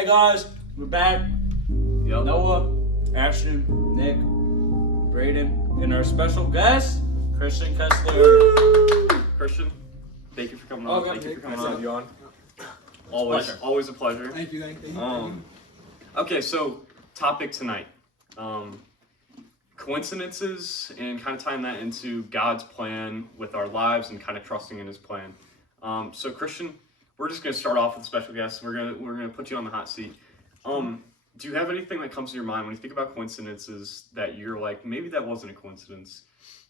Hey guys, we're back. Yep. Noah, Ashton, Nick, Braden, and our special guest, Christian Kesler. Woo! Christian, thank you for coming on. Okay, Thank you for coming nice to on. have you on. Always a pleasure. Thank you. Okay, so topic tonight. Coincidences and kind of tying that into God's plan with our lives and kind of trusting in His plan. So Christian, we're just gonna start off with a special guest. We're gonna put you on the hot seat. Do you have anything that comes to your mind when you think about coincidences that you're like, maybe that wasn't a coincidence,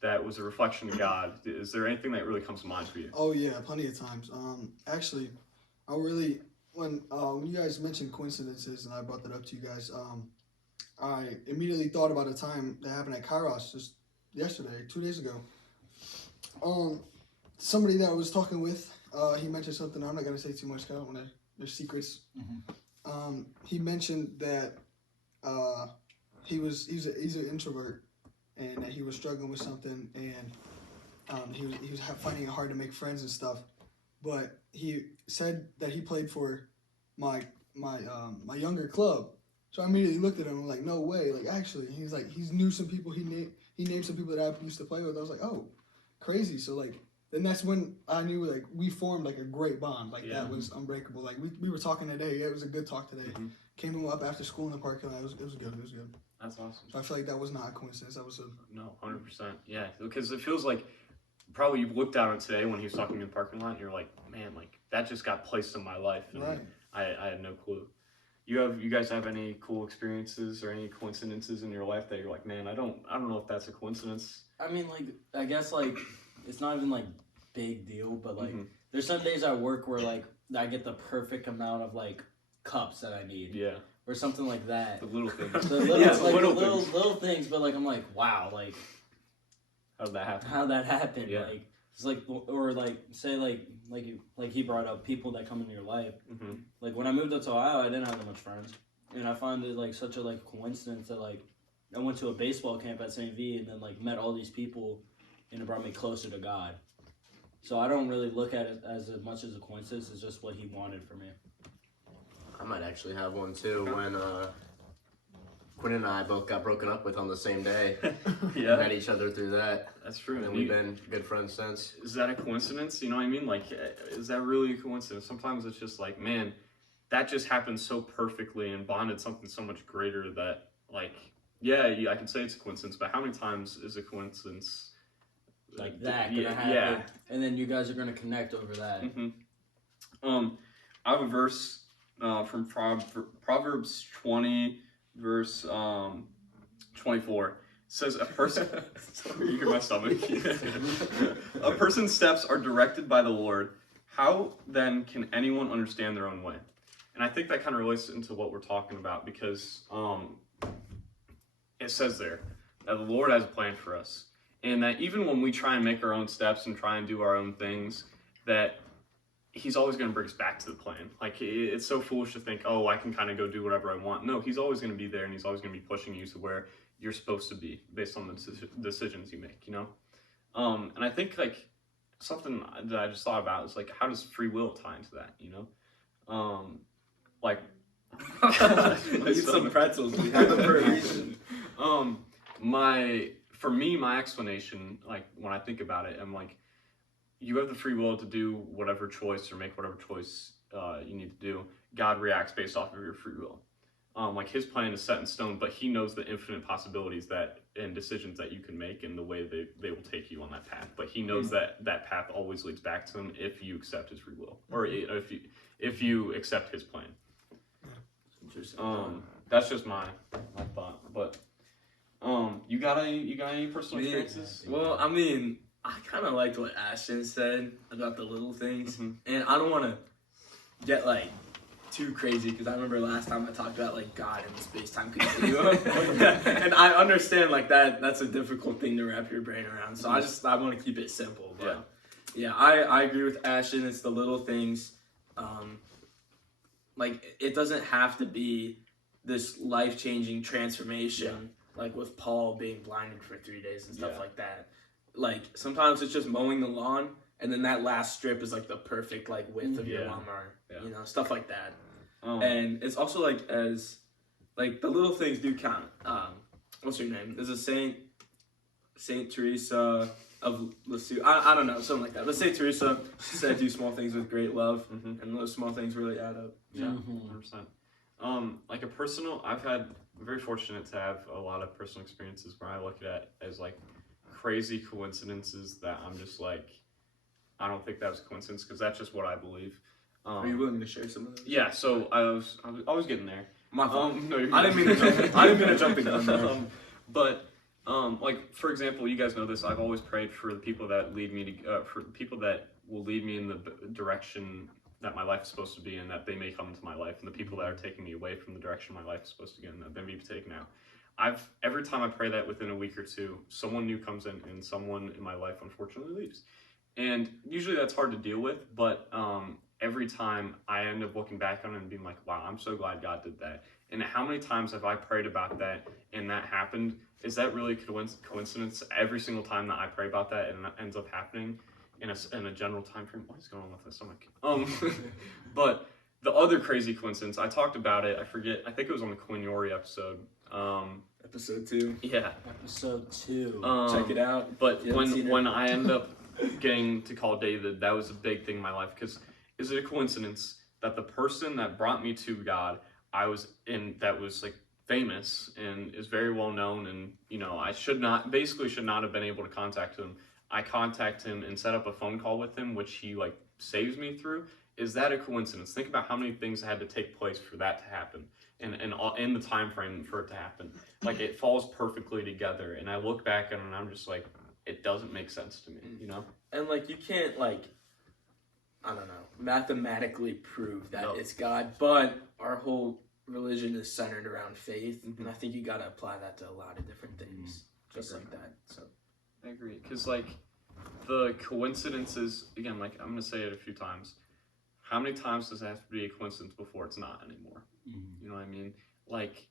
that was a reflection of God? Is there anything that really comes to mind for you? Oh yeah, plenty of times. Actually, I really when you guys mentioned coincidences and I brought that up to you guys, I immediately thought about a time that happened at Kairos just yesterday, 2 days ago. Somebody that I was talking with, he mentioned something. I'm not gonna say too much because I don't want to. There's secrets. He mentioned that he's an introvert and that he was struggling with something and he was finding it hard to make friends and stuff. But he said that he played for my younger club. So I immediately looked at him and was like, no way. Like, actually, he's like, he knew some people. He named some people that I used to play with. I was like, oh, crazy. So like, then that's when I knew like we formed like a great bond. Like that was unbreakable. Like we were talking today. Yeah, it was a good talk today. Came up after school in the parking lot. It was good. It was good. That's awesome. So I feel like that was not a coincidence. That was No, 100%. Yeah, because it feels like probably you looked out on it today when he was talking in the parking lot and you're like, man, like that just got placed in my life. And right. I had no clue. You guys have any cool experiences or any coincidences in your life that you're like, man, I don't know if that's a coincidence. I mean, like, I guess like it's not even like big deal, but like there's some days at work where like I get the perfect amount of like cups that I need. Yeah. Or something like that. The little things. The little, yeah, like, little things, but like I'm like, wow, like how'd that happen? How'd that happen? Yeah. Like it's like, or like say like he brought up people that come into your life. Like when I moved up to Ohio, I didn't have that much friends, and I find it like such a like coincidence that like I went to a baseball camp at St. V and then like met all these people, and it brought me closer to God. So I don't really look at it as much as a coincidence. It's just what He wanted for me. I might actually have one too. When Quinn and I both got broken up with on the same day. Yeah. Met each other through that. That's true. And we've been good friends since. Is that a coincidence? You know what I mean? Like, is that really a coincidence? Sometimes it's just like, man, that just happened so perfectly and bonded something so much greater that, like, yeah, I can say it's a coincidence, but how many times is a coincidence like that gonna happen? Yeah. And then you guys are gonna connect over that. I have a verse from Proverbs 20, verse 24. It says, a person... Sorry, you hear my stomach. A person's steps are directed by the Lord. How, then, can anyone understand their own way? And I think that kind of relates into what we're talking about because it says there that the Lord has a plan for us. And that even when we try and make our own steps and try and do our own things, that He's always going to bring us back to the plan. Like, it's so foolish to think, oh, I can kind of go do whatever I want. No, He's always going to be there, and He's always going to be pushing you to where you're supposed to be based on the decisions you make, you know? And I think, like, something that I just thought about is, like, how does free will tie into that, you know? Like... Look at some pretzels. We have them for a reason. For me, my explanation, like, when I think about it, I'm like, you have the free will to do whatever choice or make whatever choice you need to do. God reacts based off of your free will. Like His plan is set in stone, but He knows the infinite possibilities and decisions that you can make and the way they will take you on that path. But He knows that path always leads back to Him if you accept His free will, or if you accept His plan. That's just my thought. But you got any personal experiences? Well, I mean, I kind of liked what Ashton said about the little things, and I don't want to get like too crazy because I remember last time I talked about like God and the space-time continuum, and I understand like that's a difficult thing to wrap your brain around. So I want to keep it simple. But yeah, I agree with Ashton. It's the little things. Like it doesn't have to be this life-changing transformation, like with Paul being blinded for 3 days and stuff like that. Like sometimes it's just mowing the lawn, and then that last strip is like the perfect like width of your lawnmower, you know, stuff like that. And it's also like as like the little things do count. What's her name? Is it Saint Teresa of Lisieux? I don't know, something like that. But Saint Teresa said, "Do small things with great love," and those small things really add up. Yeah, 100%. Like a personal, I'm very fortunate to have a lot of personal experiences where I look at as like crazy coincidences that I'm just like, I don't think that was a coincidence because that's just what I believe. Are you willing to share some of those? Yeah, so I was getting there. My fault. No, you're I didn't mean to jump. I didn't mean to jump in there. But like for example, you guys know this. I've always prayed for the people that lead me to, for people that will lead me in the direction that my life is supposed to be in, that they may come into my life, and the people that are taking me away from the direction my life is supposed to go in, that they may be taken out. Every time I pray that, within a week or two, someone new comes in, and someone in my life unfortunately leaves. And usually that's hard to deal with, but every time I end up looking back on it and being like, wow, I'm so glad God did that. And how many times have I prayed about that and that happened? Is that really coincidence? Every single time that I pray about that and that ends up happening in a general time frame. What is going on with my stomach? But the other crazy coincidence, I talked about it. I forget. I think it was on the Quignori episode. Episode 2. Yeah. Episode 2. Check it out. But when I end up getting to call David, that was a big thing in my life. Because is it a coincidence that the person that brought me to God, that was like famous and is very well known, and I should not have been able to contact him. I contact him and set up a phone call with him, which he like saves me through. Is that a coincidence? Think about how many things had to take place for that to happen, and in the time frame for it to happen. Like it falls perfectly together, and I look back on it and I'm just like, it doesn't make sense to me, And like you can't like, I don't know, mathematically prove that it's God, but our whole religion is centered around faith, and I think you gotta apply that to a lot of different things, just like that. So I agree, because like the coincidences, again, like I'm gonna say it a few times. How many times does it have to be a coincidence before it's not anymore? You know what I mean? Like,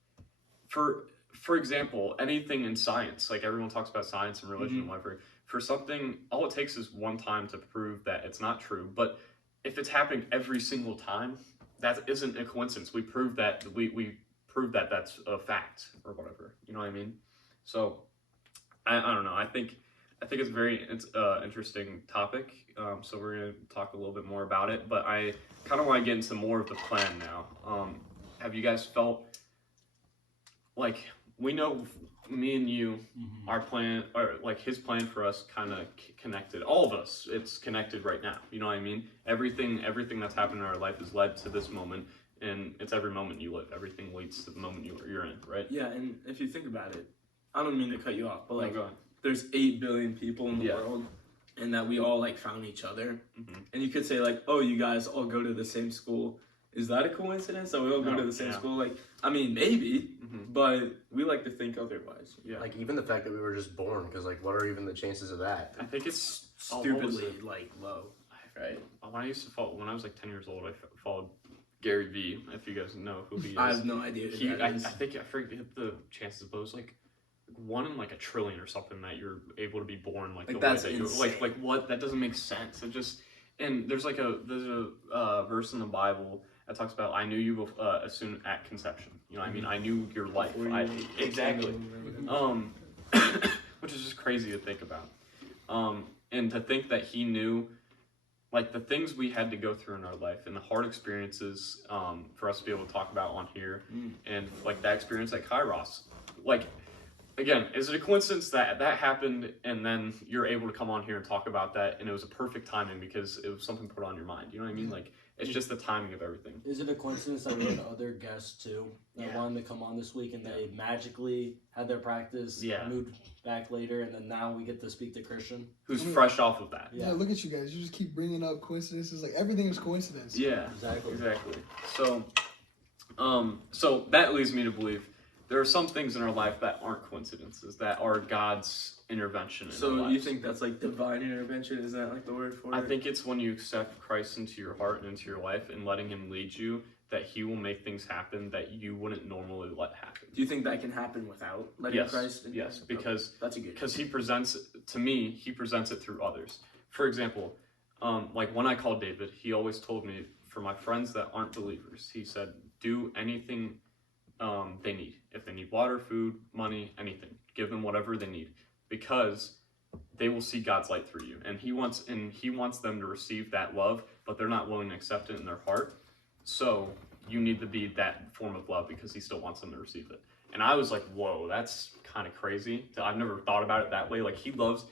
for example, anything in science, like everyone talks about science and religion and whatever. For something, all it takes is one time to prove that it's not true. But if it's happening every single time, that isn't a coincidence. We prove that we prove that that's a fact or whatever. You know what I mean? So I don't know. I think it's interesting topic. So we're gonna talk a little bit more about it. But I kind of want to get into more of the plan now. Have you guys felt like, we know me and you, our plan, or like his plan for us, kind of connected. All of us, it's connected right now. You know what I mean? Everything that's happened in our life has led to this moment, and it's every moment you live. Everything leads to the moment you're in, right? yeah, and if you think about it, I don't mean to cut you off, but like, there's 8 billion people in the world, and that we all like found each other. And you could say like, oh, you guys all go to the same school. Is that a coincidence that we all go to the same school? Like, I mean, maybe, but we like to think otherwise. Yeah. Like even the fact that we were just born, because like, what are even the chances of that? I think it's Stupidly like low, right? When I was like 10 years old, I followed Gary Vee. If you guys know who he is, I have no idea who that is. I forget the chances, but it was like 1 in like a trillion or something that you're able to be born like the that's way that you're like what, that doesn't make sense. It just, and there's a verse in the Bible that talks about, I knew you as soon at conception. You know what I mean? I knew your life. Exactly. Which is just crazy to think about. And to think that he knew like the things we had to go through in our life and the hard experiences for us to be able to talk about on here, and like that experience at Kairos. Like, again, is it a coincidence that happened and then you're able to come on here and talk about that, and it was a perfect timing because it was something put on your mind? You know what I mean? Like, it's just the timing of everything. Is it a coincidence that we had other guests too that wanted to come on this week, and they magically had their practice moved back later, and then now we get to speak to Christian, who's fresh off of that? Yeah, look at you guys. You just keep bringing up coincidences. Like everything is coincidence. Yeah, exactly. So, so that leads me to believe there are some things in our life that aren't coincidences, that are God's intervention in our So lives. you think that's like divine intervention? Is that like the word for it? I think it's when you accept Christ into your heart and into your life and letting him lead you, that he will make things happen that you wouldn't normally let happen. Do you think that can happen without letting Christ in? Yes, because that's a good. Because he presents it through others. For example, like when I called David, he always told me for my friends that aren't believers, he said, do anything they need. If they need water, food, money, anything, give them whatever they need, because they will see God's light through you. And he wants them to receive that love, but they're not willing to accept it in their heart. So you need to be that form of love, because he still wants them to receive it. And I was like, whoa, that's kind of crazy. I've never thought about it that way. Like he loves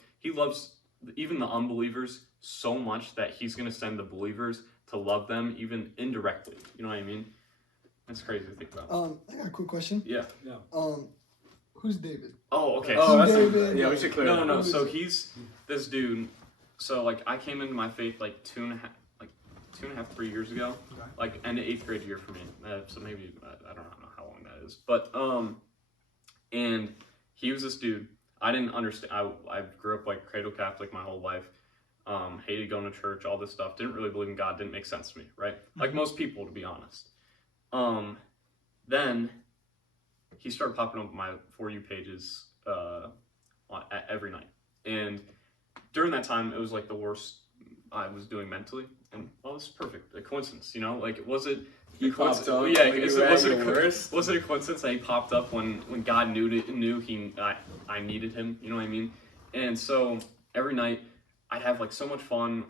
even the unbelievers so much that he's going to send the believers to love them even indirectly. You know what I mean? That's crazy to think about. I got a quick question. Yeah. Who's David? Oh, okay. Oh, David. yeah, we should clear that. No. So he's this dude. So like I came into my faith like 3 years ago, like end of 8th grade year for me. So maybe I don't know how long that is, but and he was this dude. I didn't understand. I grew up like cradle Catholic my whole life. Hated going to church, all this stuff. Didn't really believe in God. Didn't make sense to me, right? Like most people, to be honest. Then he started popping up on my For You pages every night, and during that time, it was like the worst I was doing mentally. And well, this is perfect. A coincidence, you know? Like, was it? He popped up. Yeah, when was you were at it your worst? was it a coincidence that he popped up when God knew I needed him? You know what I mean? And so every night I'd have like so much fun,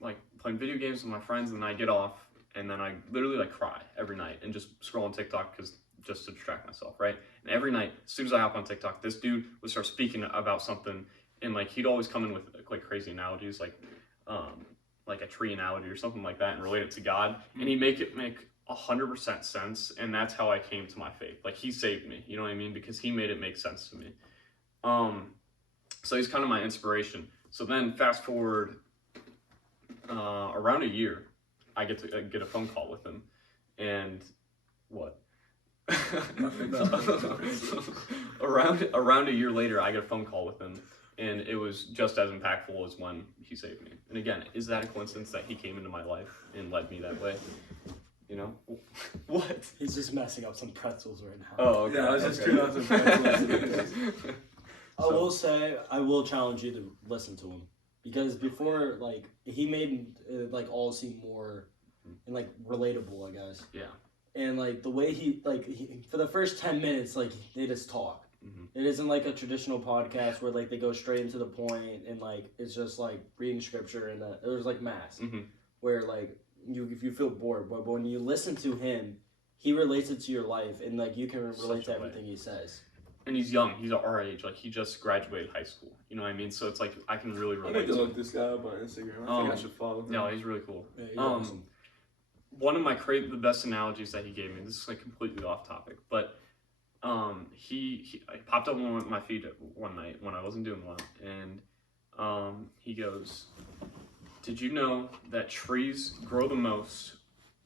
like playing video games with my friends, and then I get off, and then I literally like cry every night and just scroll on TikTok just to distract myself, right? And every night, as soon as I hop on TikTok, this dude would start speaking about something, and like he'd always come in with like crazy analogies, like a tree analogy or something like that, and relate it to God, and he'd make it make 100% sense, and that's how I came to my faith. Like he saved me, you know what I mean? Because he made it make sense to me. So he's kind of my inspiration. So then fast forward around a year, I get to get a phone call with him, and what? around a year later, I get a phone call with him, and it was just as impactful as when he saved me. And again, is that a coincidence that he came into my life and led me that way? You know, what? He's just messing up some pretzels right now. Oh, okay. Yeah, I was just chewing on some pretzels. I will challenge you to listen to him, because before, like, he made like all seem more and like relatable, I guess. Yeah. And like the way he for the first 10 minutes, like they just talk. It isn't like a traditional podcast where like they go straight into the point and like it's just like reading scripture and there's like mass where like if you feel bored, but when you listen to him, he relates it to your life and like you can relate to everything he says. And he's young. He's our age. Like he just graduated high school. You know what I mean? So it's like I can really I relate need to to look him. this guy up on Instagram. I think I should follow him. No, he's really cool. Yeah, he's awesome. One of the best analogies that he gave me. This is like completely off topic, but he popped up on my feed one night when I wasn't doing well, and he goes, "Did you know that trees grow the most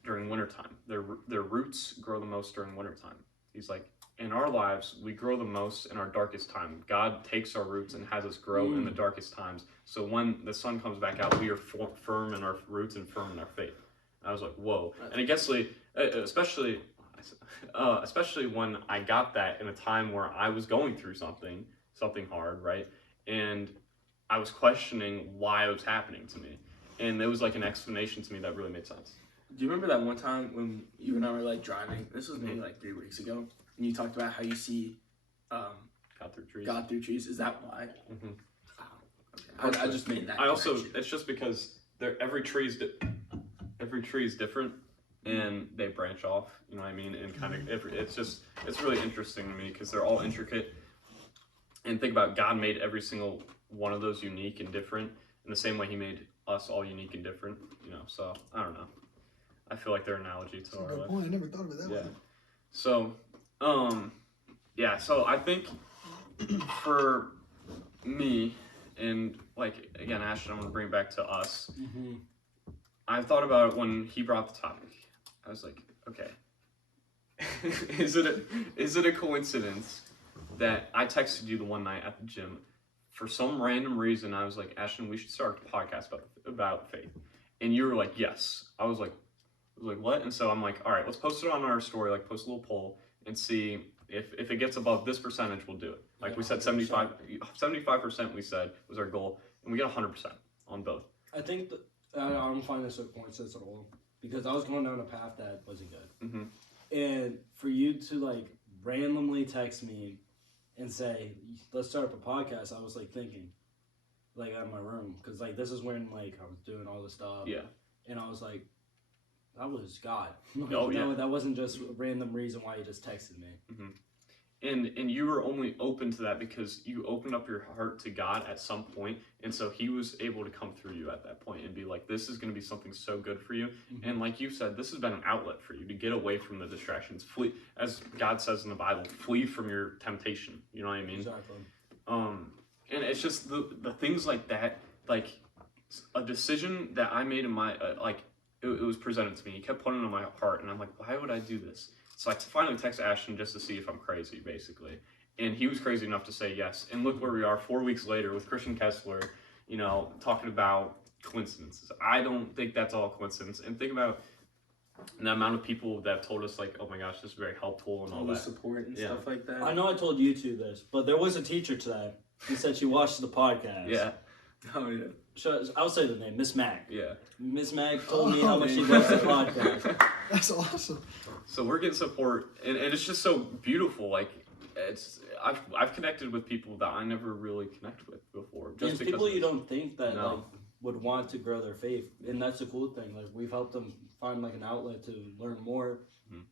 during wintertime? Their roots grow the most during wintertime." He's like, "In our lives, we grow the most in our darkest time. God takes our roots and has us grow in the darkest times. So when the sun comes back out, we are firm in our roots and firm in our faith." I was like, whoa. And I guess especially when I got that in a time where I was going through something hard, right? And I was questioning why it was happening to me. And there was like an explanation to me that really made sense. Do you remember that one time when you and I were like driving? This was maybe like 3 weeks ago. And you talked about how you see God through trees. God through trees. Is that why? Mm-hmm. Oh, okay. I just made that. It's just because every tree is different, and they branch off. You know what I mean? And kind of it's really interesting to me because they're all intricate. And think about God made every single one of those unique and different in the same way He made us all unique and different. You know, so I don't know. I feel like they're an analogy to our life. Point. I never thought of it that way. So, so I think for me, and like again, Ashton, I'm gonna bring it back to us. I thought about it when he brought the topic. I was like, okay, is it a coincidence that I texted you the one night at the gym for some random reason? I was like, Ashton, we should start a podcast about faith, and you were like, yes. I was like, what? And so I'm like, all right, let's post it on our story, like post a little poll and see if it gets above this percentage, we'll do it. Like we said 75% we said was our goal, and we got 100% on both. I think I don't find this a coincidence at all. because I was going down a path that wasn't good. Mm-hmm. And for you to like randomly text me and say, let's start up a podcast, I was like thinking, like out of my room, because like this is when like I was doing all this stuff. Yeah. And I was like, that was God. Oh, yeah. That wasn't just a random reason why you just texted me. Mm-hmm. And you were only open to that because you opened up your heart to God at some point, and so He was able to come through you at that point and be like, this is going to be something so good for you. Mm-hmm. And like you said, this has been an outlet for you to get away from the distractions. Flee, as God says in the Bible, flee from your temptation. You know what I mean? Exactly. And it's just the things like that, like a decision that I made in my, it was presented to me. He kept putting it on my heart, and I'm like, why would I do this? So I finally text Ashton just to see if I'm crazy, basically. And he was crazy enough to say yes. And look where we are 4 weeks later with Christian Kesler, you know, talking about coincidences. I don't think that's all coincidence. And think about the amount of people that have told us, like, oh my gosh, this is very helpful and all the that. support and Yeah. stuff like that. I know I told you two this, but there was a teacher today who said she watched the podcast. Yeah, Oh yeah. I'll say the name, Miss Mac. yeah. Miss Mac told me how much she loves the podcast. That's awesome. So we're getting support, and it's just so beautiful. Like, I've connected with people that I never really connect with before. Just There's because people of you this. don't think that No. like would want to grow their faith, and that's a cool thing. Like we've helped them find like an outlet to learn more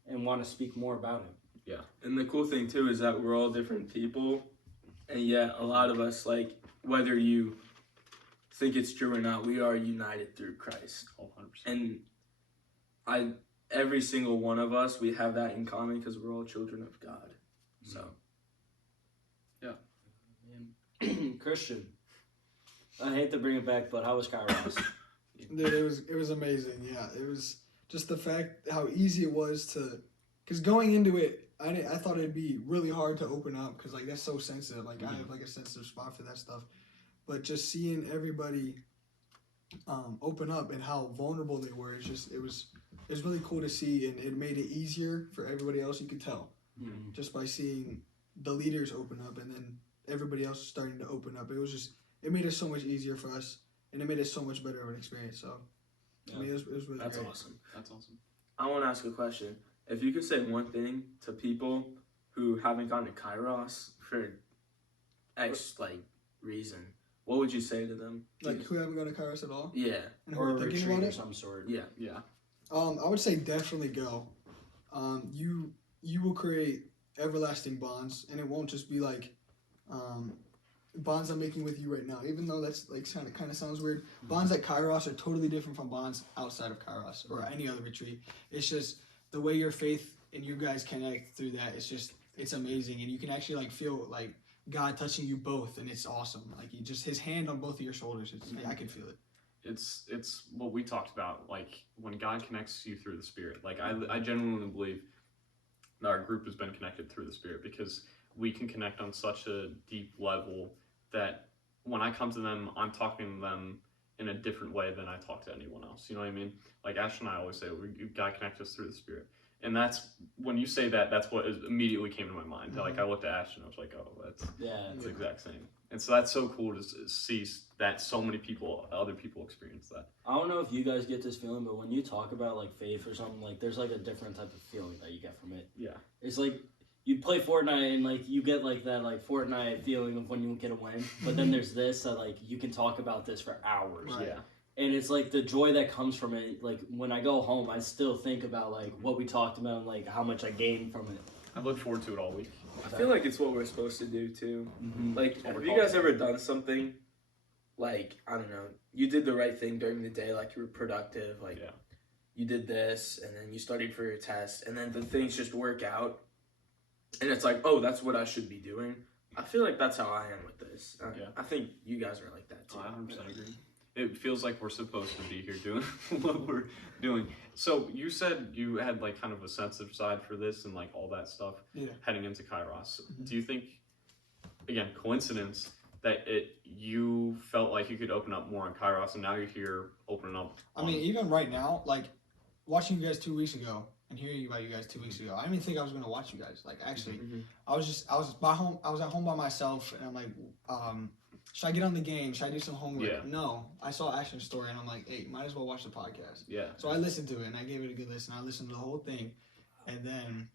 and want to speak more about it. And the cool thing too is that we're all different people, and yet a lot of us, like, whether you think it's true or not, we are united through Christ. 100%. And every single one of us, we have that in common because we're all children of God. So Christian, I hate to bring it back, but how was Kairos? Dude, it was amazing. Yeah, it was just the fact how easy it was to, because going into it, I thought it'd be really hard to open up because like that's so sensitive. Like I have like a sensitive spot for that stuff, but just seeing everybody open up and how vulnerable they were, it was really cool to see, and it made it easier for everybody else. You could tell just by seeing the leaders open up and then everybody else starting to open up. It made it so much easier for us, and it made it so much better of an experience. So, I mean, it was really that's great. awesome. That's awesome. I want to ask a question. If you could say one thing to people who haven't gone to Kairos for X reason, what would you say to them? Like who haven't gone to Kairos at all, Yeah. and who Or a are thinking retreat about of it. some sort. Yeah. Yeah. I would say definitely go. You will create everlasting bonds, and it won't just be like bonds I'm making with you right now. Even though that's like kind of sounds weird, bonds at Kairos are totally different from bonds outside of Kairos or any other retreat. It's just the way your faith and you guys connect through that. It's amazing, and you can actually like feel like God touching you both, and it's awesome. Like you just His hand on both of your shoulders. I can feel it. It's what we talked about, like when God connects you through the Spirit. Like I genuinely believe that our group has been connected through the Spirit because we can connect on such a deep level that when I come to them, I'm talking to them in a different way than I talk to anyone else. You know what I mean? Like Ash and I always say, God connects us through the Spirit. And that's, when you say that, that's what immediately came to my mind. Like I looked at Ash and I was like, oh, that's the exact same. And so that's so cool to see that so many other people experience that. I don't know if you guys get this feeling, but when you talk about like faith or something, like there's like a different type of feeling that you get from it. Yeah. It's like you play Fortnite and like you get like that like Fortnite feeling of when you get a win, but then there's this that like you can talk about this for hours. Right. Yeah. And it's like the joy that comes from it. Like when I go home, I still think about like what we talked about and like how much I gained from it. I look forward to it all week. I feel like it's what we're supposed to do too. Like, what have we're you called guys to. ever done something like, I don't know, you did the right thing during the day, like you were productive, like Yeah. you did this, and then you studied for your test, and then the things just work out, and it's like, oh, that's what I should be doing. I feel like that's how I am with this. Yeah. I think you guys are like that too. I 100% agree. It feels like we're supposed to be here doing what we're doing. So you said you had like kind of a sensitive side for this and like all that stuff heading into Kairos. Do you think, again, coincidence that you felt like you could open up more on Kairos and now you're here opening up? I mean, even right now, like watching you guys 2 weeks ago and hearing about you guys 2 weeks ago, I didn't even think I was gonna watch you guys. Like actually, I was at home by myself, and I'm like, should I get on the game? Should I do some homework? Yeah. No. I saw Ashton's story and I'm like, hey, might as well watch the podcast. Yeah. So I listened to it and I gave it a good listen. I listened to the whole thing. And then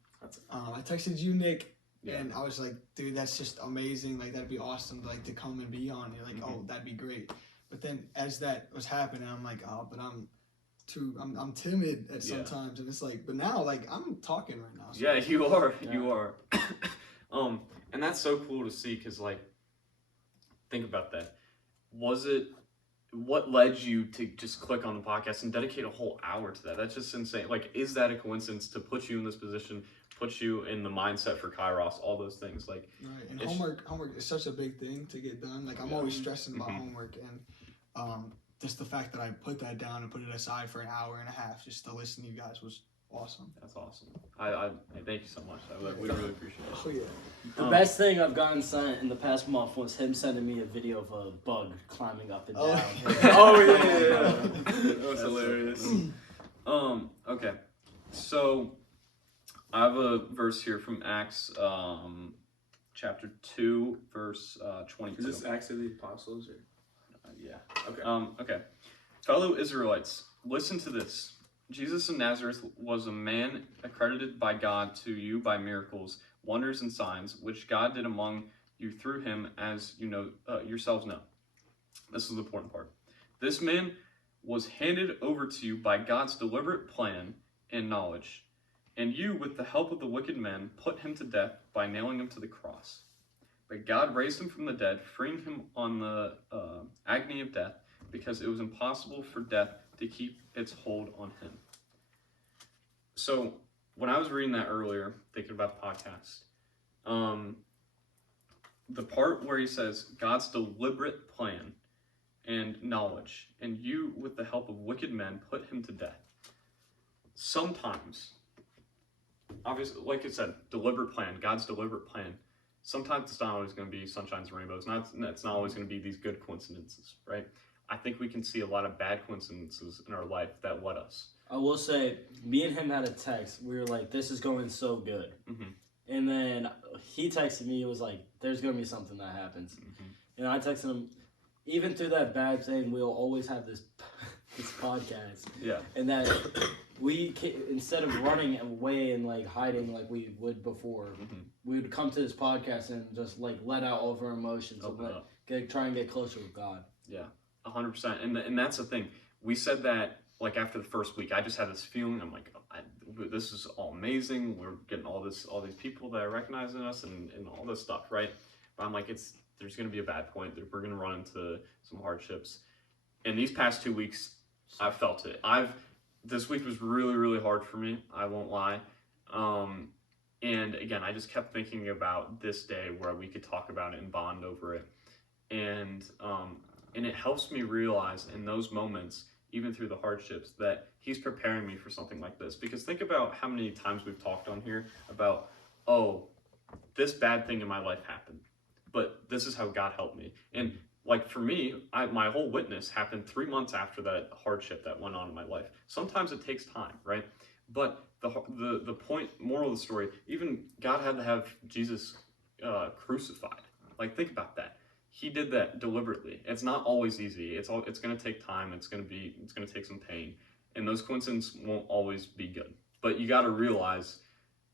I texted you, Nick, and I was like, dude, that's just amazing. Like, that'd be awesome to come and be on. You're like, oh, that'd be great. But then as that was happening, I'm like, oh, but I'm timid at sometimes. And it's like, but now, like, I'm talking right now. So yeah, you are. Yeah. You are. And that's so cool to see because, like, think about that. What led you to just click on the podcast and dedicate a whole hour to that? That's just insane. Like, is that a coincidence to put you in this position, put you in the mindset for Kairos, all those things? Like, right. And homework is such a big thing to get done. Like, I'm always stressing about homework, and just the fact that I put that down and put it aside for an hour and a half just to listen to you guys was awesome. That's awesome. I thank you so much. We really appreciate it. Oh yeah. The best thing I've gotten sent in the past month was him sending me a video of a bug climbing up and down. Oh yeah. That was hilarious. Okay. So I have a verse here from Acts chapter 2 verse 22. Is this Acts of the Apostles or? Yeah. Okay. Okay. Fellow Israelites, listen to this. Jesus of Nazareth was a man accredited by God to you by miracles, wonders, and signs, which God did among you through him, as you know yourselves know. This is the important part. This man was handed over to you by God's deliberate plan and knowledge, and you, with the help of the wicked men, put him to death by nailing him to the cross. But God raised him from the dead, freeing him on the agony of death, because it was impossible for death to keep its hold on him. So when I was reading that earlier, thinking about the podcast, the part where he says God's deliberate plan and knowledge, and you, with the help of wicked men, put him to death. Sometimes, obviously, like I said, deliberate plan, God's deliberate plan. Sometimes it's not always going to be sunshines and rainbows. It's not always going to be these good coincidences, right? I think we can see a lot of bad coincidences in our life that led us. I will say, me and him had a text. We were like, this is going so good. Mm-hmm. And then he texted me. It was like, there's going to be something that happens. Mm-hmm. And I texted him, even through that bad thing, we'll always have this podcast. Yeah. And that we, instead of running away and like hiding like we would before, we would come to this podcast and just like let out all of our emotions and try and get closer with God. Yeah, 100%. And that's the thing. We said that like after the first week. I just had this feeling. I'm like, this is all amazing. We're getting all these people that are recognizing us and all this stuff, right? But I'm like, there's going to be a bad point. We're going to run into some hardships. And these past 2 weeks, I've felt it. This week was really, really hard for me. I won't lie. And again, I just kept thinking about this day where we could talk about it and bond over it. And it helps me realize in those moments, even through the hardships, that he's preparing me for something like this. Because think about how many times we've talked on here about, oh, this bad thing in my life happened, but this is how God helped me. And like for me, my whole witness happened 3 months after that hardship that went on in my life. Sometimes it takes time, right? But the point, moral of the story, even God had to have Jesus crucified. Like think about that. He did that deliberately. It's not always easy. It's going to take time. It's going to take some pain, and those coincidences won't always be good. But you got to realize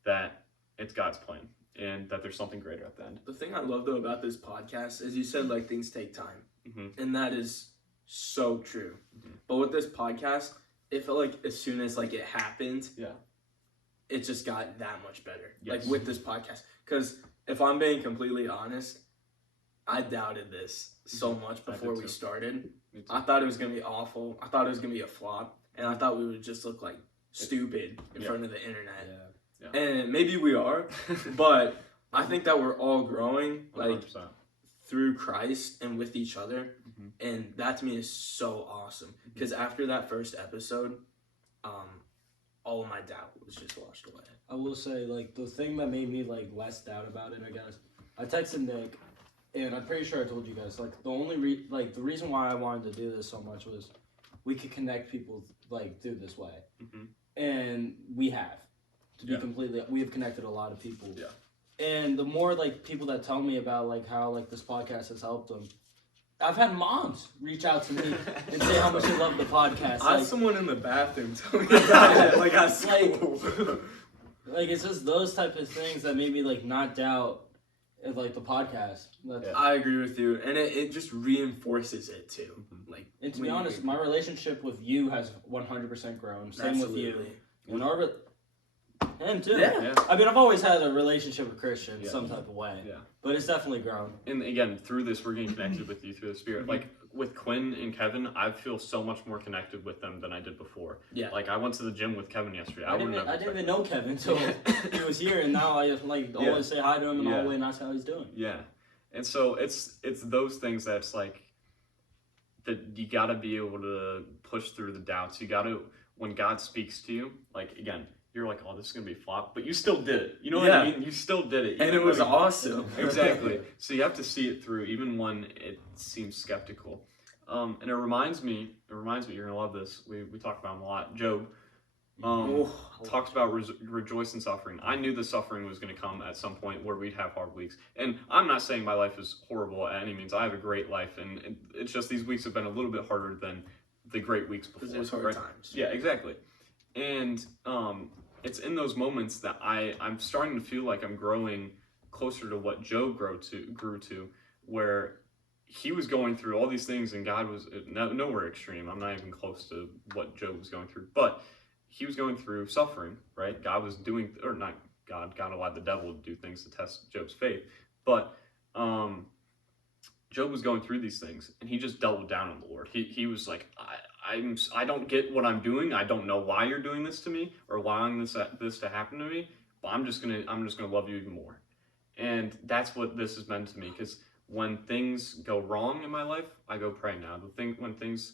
that it's God's plan and that there's something greater at the end. The thing I love though about this podcast is you said like things take time, and that is so true. But with this podcast, it felt like as soon as like it happened, it just got that much better. Yes. Like with this podcast, because if I'm being completely honest, I doubted this so much before we started. I thought it was going to be awful. I thought it was going to be a flop. And I thought we would just look like stupid in front of the internet. Yeah. And maybe we are, but I think that we're all growing like 100%. Through Christ and with each other. And that to me is so awesome. Because after that first episode, all of my doubt was just washed away. I will say, like, the thing that made me like less doubt about it, I guess, I texted Nick. And I'm pretty sure I told you guys, like, the only the reason why I wanted to do this so much was we could connect people, like, through this way. And we have. To be completely, we have connected a lot of people. Yeah. And the more, like, people that tell me about, like, how, like, this podcast has helped them, I've had moms reach out to me and say how much they love the podcast. I had someone in the bathroom tell me about it, like at school. Like it's just those type of things that made me like not doubt like the podcast. I agree with you, and it just reinforces it too. Like, and to be honest, my relationship with you has 100% grown. Same with you. And him too. Yeah. I mean, I've always had a relationship with Christian some type of way. Yeah. But it's definitely grown. And again, through this, we're getting connected with you through the Spirit. Like with Quinn and Kevin, I feel so much more connected with them than I did before. Yeah. Like I went to the gym with Kevin yesterday. I didn't even know Kevin until he was here, and now I just always say hi to him and always ask how he's doing. Yeah. And so it's those things that's like that you got to be able to push through the doubts. You got to, when God speaks to you, like again, you're like, oh, this is going to be a flop, but you still did it. You know what I mean? You still did it. And it was awesome. Exactly. So you have to see it through, even when it seems skeptical. And it reminds me, you're going to love this. We talk about him a lot. Job talks about rejoice in suffering. I knew the suffering was going to come at some point where we'd have hard weeks. And I'm not saying my life is horrible at any means. I have a great life. And it's just these weeks have been a little bit harder than the great weeks before. There's hard times. Yeah, exactly. And it's in those moments that I'm starting to feel like I'm growing closer to what Job grew to, where he was going through all these things and God was nowhere extreme. I'm not even close to what Job was going through, but he was going through suffering, right? God was doing, or not God allowed the devil to do things to test Job's faith, but Job was going through these things and he just doubled down on the Lord. He was like, I don't get what I'm doing. I don't know why you're doing this to me or allowing this to happen to me, but I'm just gonna love you even more. And that's what this has meant to me, because when things go wrong in my life, I go pray now. When things,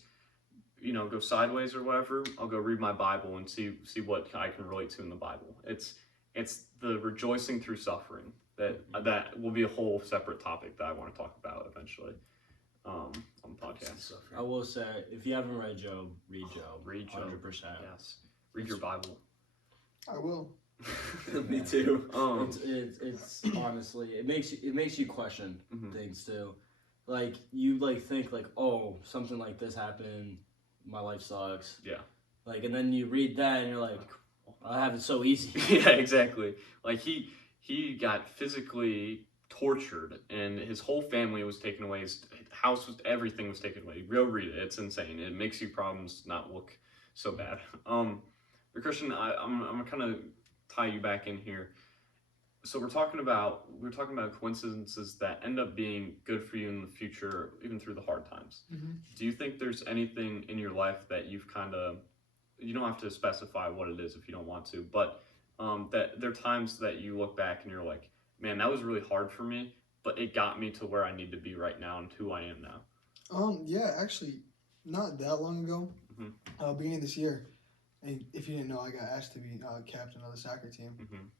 go sideways or whatever, I'll go read my Bible and see what I can relate to in the Bible. It's the rejoicing through suffering that will be a whole separate topic that I want to talk about eventually on the podcast. I will say, if you haven't read Job, read Job. Read Job. 100%. Yes. Read your Bible. I will. Me too. It's honestly, it makes you question things too. Like you think oh, something like this happened, my life sucks. Yeah. And then you read that and you're like, I have it so easy. Yeah, exactly. Like he got physically tortured and his whole family was taken away. His house everything was taken away. Go read it. It's insane. It makes your problems not look so bad. But Christian, I'm gonna kind of tie you back in here. So we're talking about coincidences that end up being good for you in the future, even through the hard times. Mm-hmm. Do you think there's anything in your life that you don't have to specify what it is if you don't want to, but that there are times that you look back and you're like, man, that was really hard for me, but it got me to where I need to be right now and who I am now? Yeah, actually, not that long ago, beginning of this year, and if you didn't know, I got asked to be captain of the soccer team,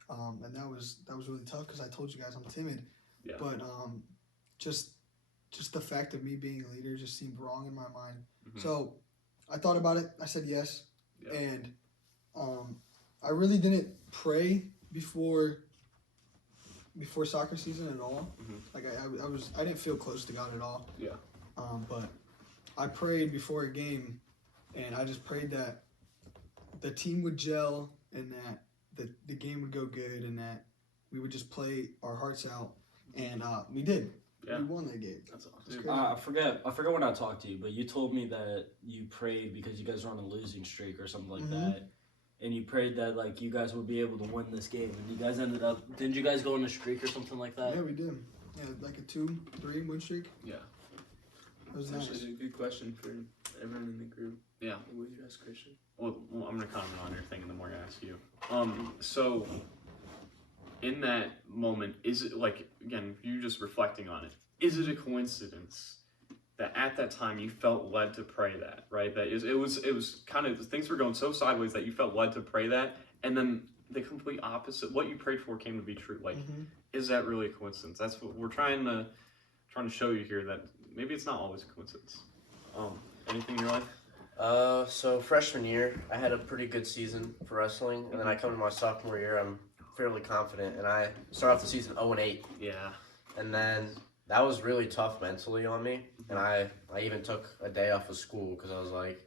and that was really tough because I told you guys I'm timid, but just the fact of me being a leader just seemed wrong in my mind. So I thought about it. I said yes, and I really didn't pray before soccer season at all. Like I didn't feel close to God at all. Yeah. But I prayed before a game, and I just prayed that the team would gel and that the game would go good and that we would just play our hearts out, and we did. Yeah. We won that game. That's awesome. I forget when I talked to you, but you told me that you prayed because you guys were on a losing streak or something like that. And you prayed that you guys would be able to win this game, and you guys ended up. Didn't you guys go on a streak or something like that? Yeah, we did. Yeah, like a 2-3 win streak. Yeah. That was That's nice. actually a good question for everyone in the group. Yeah. What would you ask Christian? Well, I'm gonna comment on your thing, and then we're gonna ask you. So in that moment, is it again, you just reflecting on it? Is it a coincidence that at that time you felt led to pray that, right? That it was kind of, things were going so sideways that you felt led to pray that, and then the complete opposite, what you prayed for, came to be true. Is that really a coincidence? That's what we're trying to show you here, that maybe it's not always a coincidence. Anything in your life? So freshman year, I had a pretty good season for wrestling, and then I come to my sophomore year, I'm fairly confident, and I start off the season 0-8. Yeah. And then that was really tough mentally on me. And I even took a day off of school because I was like,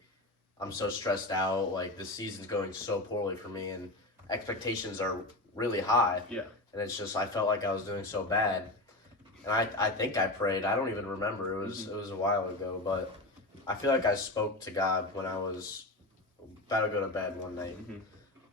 I'm so stressed out. Like, this season's going so poorly for me, and expectations are really high. Yeah. And it's just, I felt like I was doing so bad. And I think I prayed. I don't even remember. It was a while ago, but I feel like I spoke to God when I was about to go to bed one night.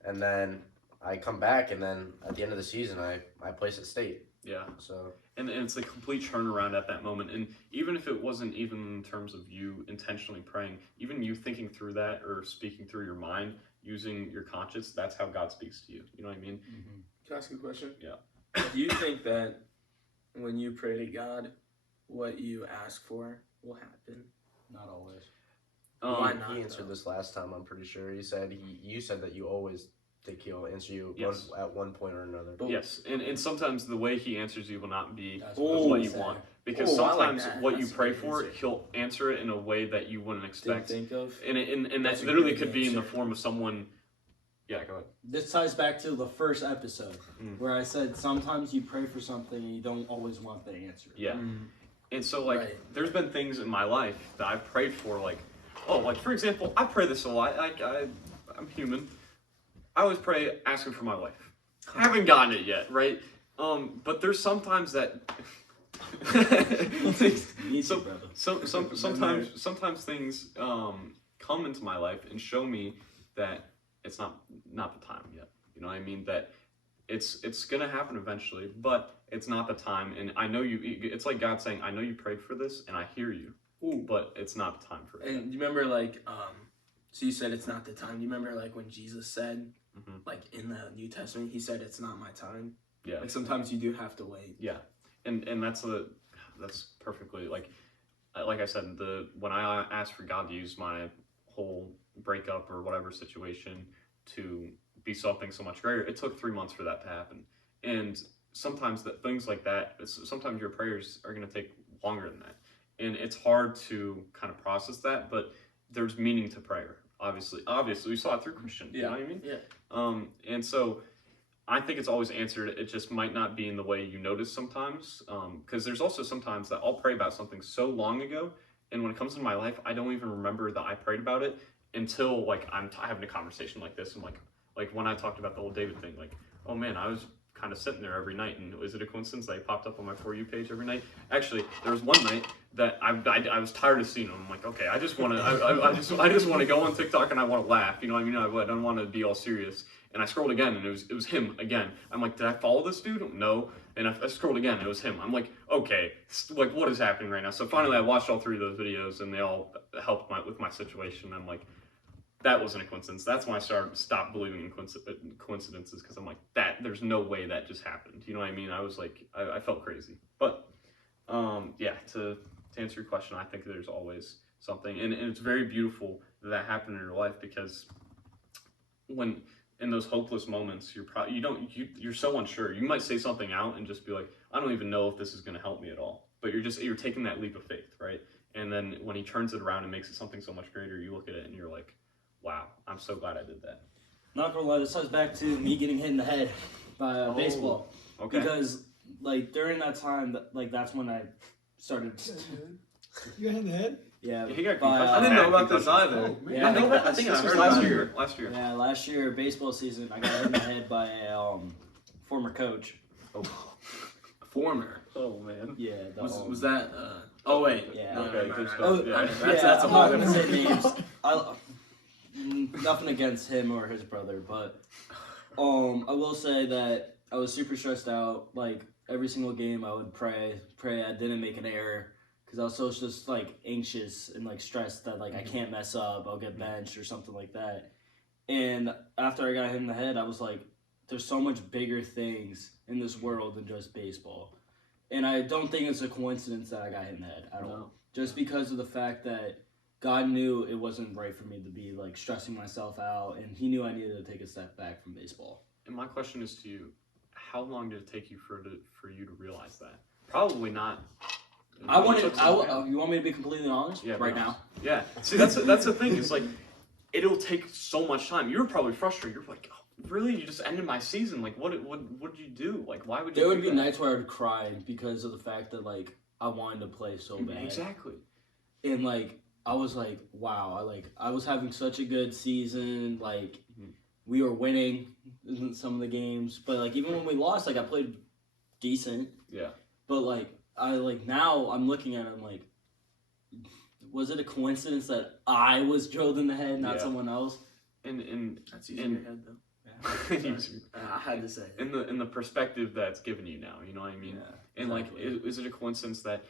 And then I come back, and then at the end of the season, I place at state. Yeah. So. And it's a complete turnaround at that moment. And even if it wasn't even in terms of you intentionally praying, even you thinking through that or speaking through your mind, using your conscience, that's how God speaks to you. You know what I mean? Can I ask you a question? Yeah. Do you think that when you pray to God, what you ask for will happen? Not always. Why not? He answered this last time, I'm pretty sure. He said you said that you always think he'll answer you Yes. at one point or another. Yes, and sometimes the way he answers you will not be That's what you sad. want. Because I like sometimes that. what That's you a pray good for, answer. he'll answer it in a way that you wouldn't Didn't expect. think of. And That's that a literally great could be in the answer. form of someone. Yeah, go ahead. This ties back to the first episode where I said sometimes you pray for something and you don't always want the answer. Yeah. And so, like, Right. there's been things in my life that I've prayed for, like, for example, I pray this a lot. I'm human. I always pray asking for my wife. I haven't gotten it yet, right? But there's sometimes that. Easy, brother. Sometimes things come into my life and show me that it's not the time yet. You know what I mean? That it's gonna happen eventually, but it's not the time. And I know you. It's like God saying, "I know you prayed for this, and I hear you, but it's not the time for it." And you remember, like, so you said it's not the time. You remember, like, when Jesus said, like, in the New Testament, he said, "It's not my time." Yeah. Like, sometimes you do have to wait. Yeah, and that's perfectly like I said, when I asked for God to use my whole breakup or whatever situation to be something so much greater, it took 3 months for that to happen. And sometimes things like that, sometimes your prayers are going to take longer than that, and it's hard to kind of process that. But there's meaning to prayer. Obviously, we saw it through Christian. You know what I mean? Yeah. And so I think it's always answered. It just might not be in the way you notice sometimes. Because there's also sometimes that I'll pray about something so long ago, and when it comes into my life, I don't even remember that I prayed about it until, like, I'm having a conversation like this. And like when I talked about the whole David thing, like, oh man, I was kind of sitting there every night, and is it a coincidence that he popped up on my For You page every night? Actually, there was one night that I was tired of seeing him. I'm like, okay, I just want to I just want to go on TikTok and I want to laugh. You know what I mean? I don't want to be all serious. And I scrolled again, and it was him again. I'm like, did I follow this dude? No. And I scrolled again, it was him. I'm like, okay, like, what is happening right now? So finally, I watched all 3 of those videos, and they all helped with my situation. I'm like, that wasn't a coincidence. That's when I stopped believing in coincidences, because I'm like, there's no way that just happened. You know what I mean? I was like, I felt crazy. But yeah, to answer your question, I think there's always something, and it's very beautiful that happened in your life, because when in those hopeless moments, you're so unsure. You might say something out and just be like, I don't even know if this is going to help me at all. But you're taking that leap of faith, right? And then when he turns it around and makes it something so much greater, you look at it and you're like, wow, I'm so glad I did that. Not gonna lie, this ties back to me getting hit in the head by baseball. Okay. Because, like, during that time, that's when I started. You got hit in the head? Yeah. He got by, concussion. I didn't know about concussion. this either. Oh, man. Yeah, I think I This was heard last about year. it. Last year. Yeah, last year, baseball season, I got hit in the head by a former coach. Former. Oh man. Yeah. Was that? Oh wait. Yeah. No, Okay, never mind, good never stuff. mind. Yeah. That's a I'm whole not gonna say different- names. Nothing against him or his brother, but I will say that I was super stressed out. Like, every single game, I would pray I didn't make an error, because I was so just, like, anxious and, like, stressed that, like, I can't mess up, I'll get benched or something like that. And after I got hit in the head, I was like, there's so much bigger things in this world than just baseball. And I don't think it's a coincidence that I got hit in the head at all. Just because of the fact that God knew it wasn't right for me to be, like, stressing myself out, and he knew I needed to take a step back from baseball. And my question is to you: how long did it take you for you to realize that? Probably not. You want me to be completely honest? Yeah, right be now? honest. Yeah. See, that's the thing. It's like, it'll take so much time. You're probably frustrated. You're like, oh, really? You just ended my season? Like, what did you do? Like, why would you? There would do be that? nights where I would cry because of the fact that, like, I wanted to play so bad. Exactly. And like I was like, wow, I was having such a good season. Like we were winning in some of the games, but like even when we lost, like I played decent. Yeah. But like now I'm looking at it, I'm like, was it a coincidence that I was drilled in the head, not someone else? And That's easy in your head, though. I had to say it. in the perspective that's given you now, you know what I mean? Yeah, and exactly. like, is it a coincidence that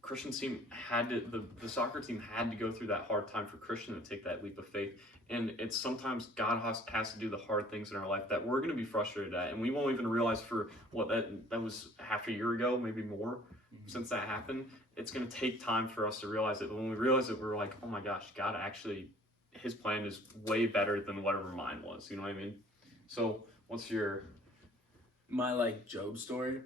Christian's team had to the soccer team had to go through that hard time for Christian to take that leap of faith? And it's sometimes God has to do the hard things in our life that we're going to be frustrated at, and we won't even realize for what that was half a year ago, maybe more, since that happened. It's going to take time for us to realize it. But when we realize it, we're like, oh my gosh, God actually, His plan is way better than whatever mine was. You know what I mean? So, what's your my like Job story?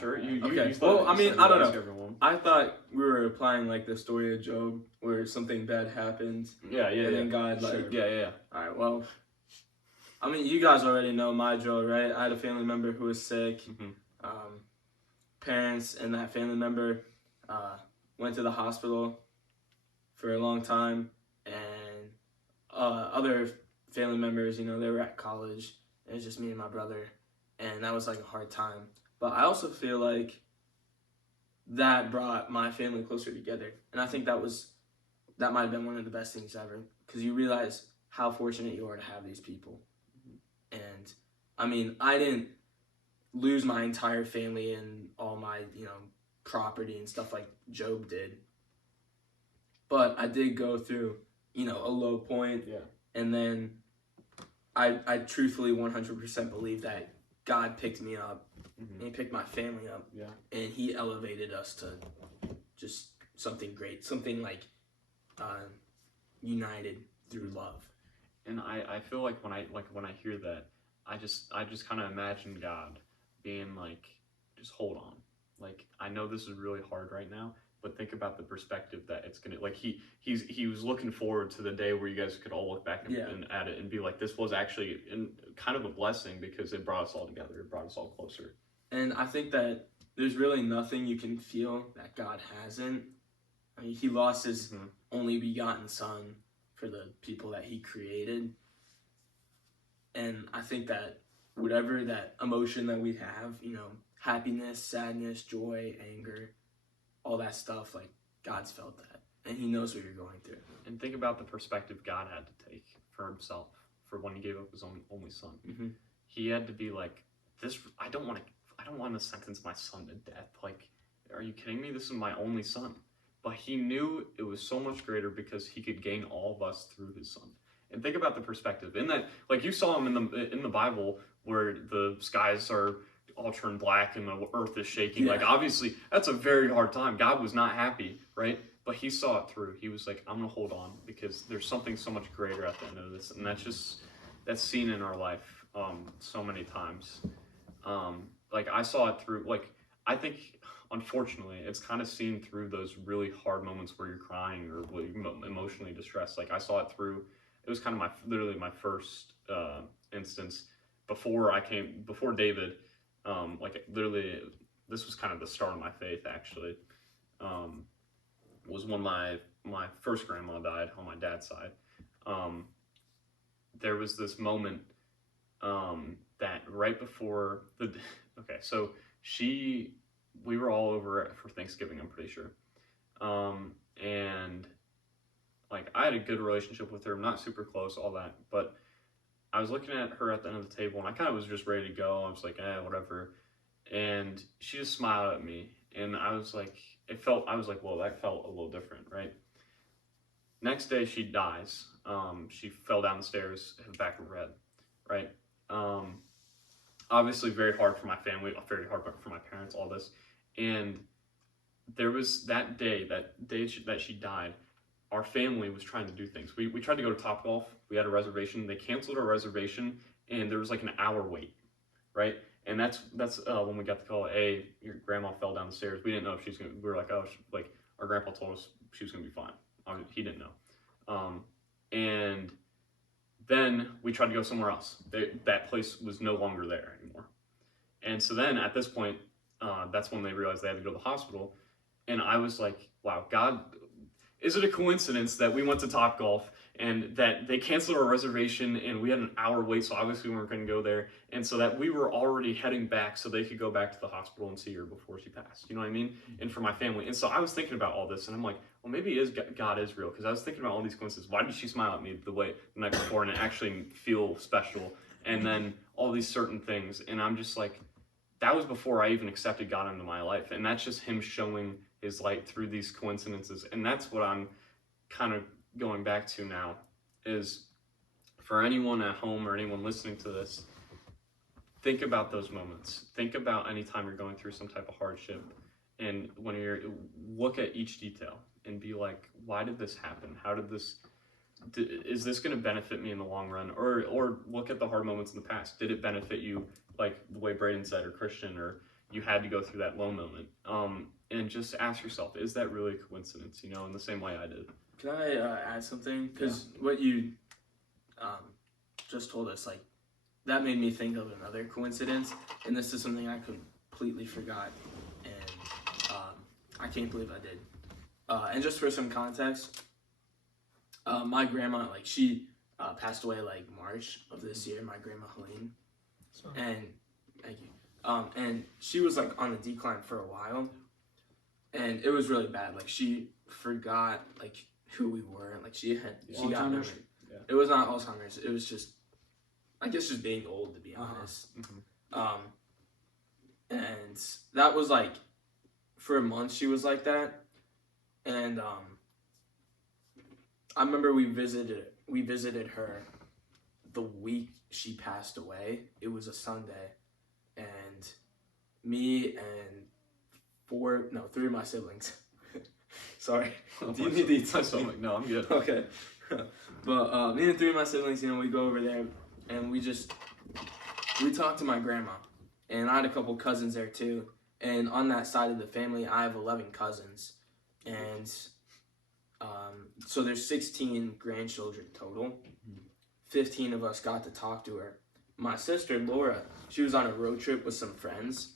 Sure. Okay. You thought, Well, I mean, you I don't ask know. everyone. I thought we were applying like the story of Job, where something bad happens, Yeah. and then God like, Sure. Yeah. all right, well, I mean, you guys already know my Job, right? I had a family member who was sick. Parents and that family member went to the hospital for a long time, and other family members, you know, they were at college. It was just me and my brother, and that was like a hard time. But I also feel like that brought my family closer together, and I think that might have been one of the best things ever, because you realize how fortunate you are to have these people. And I mean, I didn't lose my entire family and all my, you know, property and stuff like Job did, but I did go through, you know, a low point. Yeah. And then I truthfully 100% believe that God picked me up, and He picked my family up, and He elevated us to just something great, something like united through love. And I feel like when I hear that, I just kind of imagine God being like, just hold on. Like, I know this is really hard right now, but think about the perspective that it's gonna, like, he was looking forward to the day where you guys could all look back and at it and be like, this was actually kind of a blessing, because it brought us all together, it brought us all closer. And I think that there's really nothing you can feel that God hasn't. I mean, He lost His only begotten Son for the people that He created. And I think that whatever that emotion that we have, you know, happiness, sadness, joy, anger, all that stuff, like, God's felt that, and He knows what you're going through. And think about the perspective God had to take for Himself, for when He gave up His only Son. He had to be like, this, I don't want to sentence my son to death. Like, are you kidding me? This is my only son. But He knew it was so much greater, because He could gain all of us through His Son. And think about the perspective in that, like, you saw Him in the Bible where the skies are all turned black and the earth is shaking. Like, obviously, that's a very hard time. God was not happy, right? But He saw it through. He was like, I'm gonna hold on, because there's something so much greater at the end of this. And that's seen in our life so many times. Like, I saw it through, like, I think, unfortunately, it's kind of seen through those really hard moments where you're crying or emotionally distressed. Like, I saw it through, it was kind of literally my first instance before David. Like, literally, this was kind of the start of my faith, actually. Was when my first grandma died on my dad's side. There was this moment that right before so we were all over for Thanksgiving, I'm pretty sure. And like, I had a good relationship with her, not super close, all that, but I was looking at her at the end of the table, and I kind of was just ready to go. I was like, whatever. And she just smiled at me, and I was like, well, that felt a little different, right? Next day, she dies. She fell down the stairs, hit the back of her head, right? Obviously very hard for my family, very hard for my parents, all this. And there was that day that she died, our family was trying to do things. We tried to go to Topgolf. We had a reservation. They canceled our reservation, and there was like an hour wait, right? And that's when we got the call, hey, your grandma fell down the stairs. We didn't know if she was going to, we were like, oh, like, our grandpa told us she was going to be fine. He didn't know. And then we tried to go somewhere else. That place was no longer there anymore. And so then at this point, that's when they realized they had to go to the hospital. And I was like, wow, God, is it a coincidence that we went to Topgolf and that they canceled our reservation and we had an hour wait, so obviously we weren't going to go there, and so that we were already heading back so they could go back to the hospital and see her before she passed, you know what I mean? And for my family. And so I was thinking about all this, and I'm like, well, maybe God is real, because I was thinking about all these coincidences. Why did she smile at me the night before and it actually feel special? And then all these certain things, and I'm just like, that was before I even accepted God into my life, and that's just him showing his light through these coincidences. And that's what I'm kind of going back to now, is for anyone at home or anyone listening to this, think about those moments. Think about any time you're going through some type of hardship, and when you're look at each detail and be like, why did this happen? How did this is this going to benefit me in the long run? Or look at the hard moments in the past. Did it benefit you, like the way Braden said, or Christian, or you had to go through that low moment? And just ask yourself, is that really a coincidence? You know, in the same way I did. Can I add something? Because what you just told us, like, that made me think of another coincidence, and this is something I completely forgot, and I can't believe I did. And just for some context, my grandma, like, she passed away like March of this year. My grandma Helene, and thank you. And she was like on the decline for a while, and it was really bad. Like, she forgot like who we were, and like she got memory. Yeah. It was not Alzheimer's. It was just, I guess, just being old, to be honest. And that was like, for a month she was like that, and I remember we visited her the week she passed away. It was a Sunday, and me and three of my siblings. Sorry. Do you need to eat something? No, I'm good. Okay. But me and three of my siblings, you know, we go over there and we talked to my grandma, and I had a couple cousins there too. And on that side of the family, I have 11 cousins, and so there's 16 grandchildren total. 15 of us got to talk to her. My sister Laura, she was on a road trip with some friends,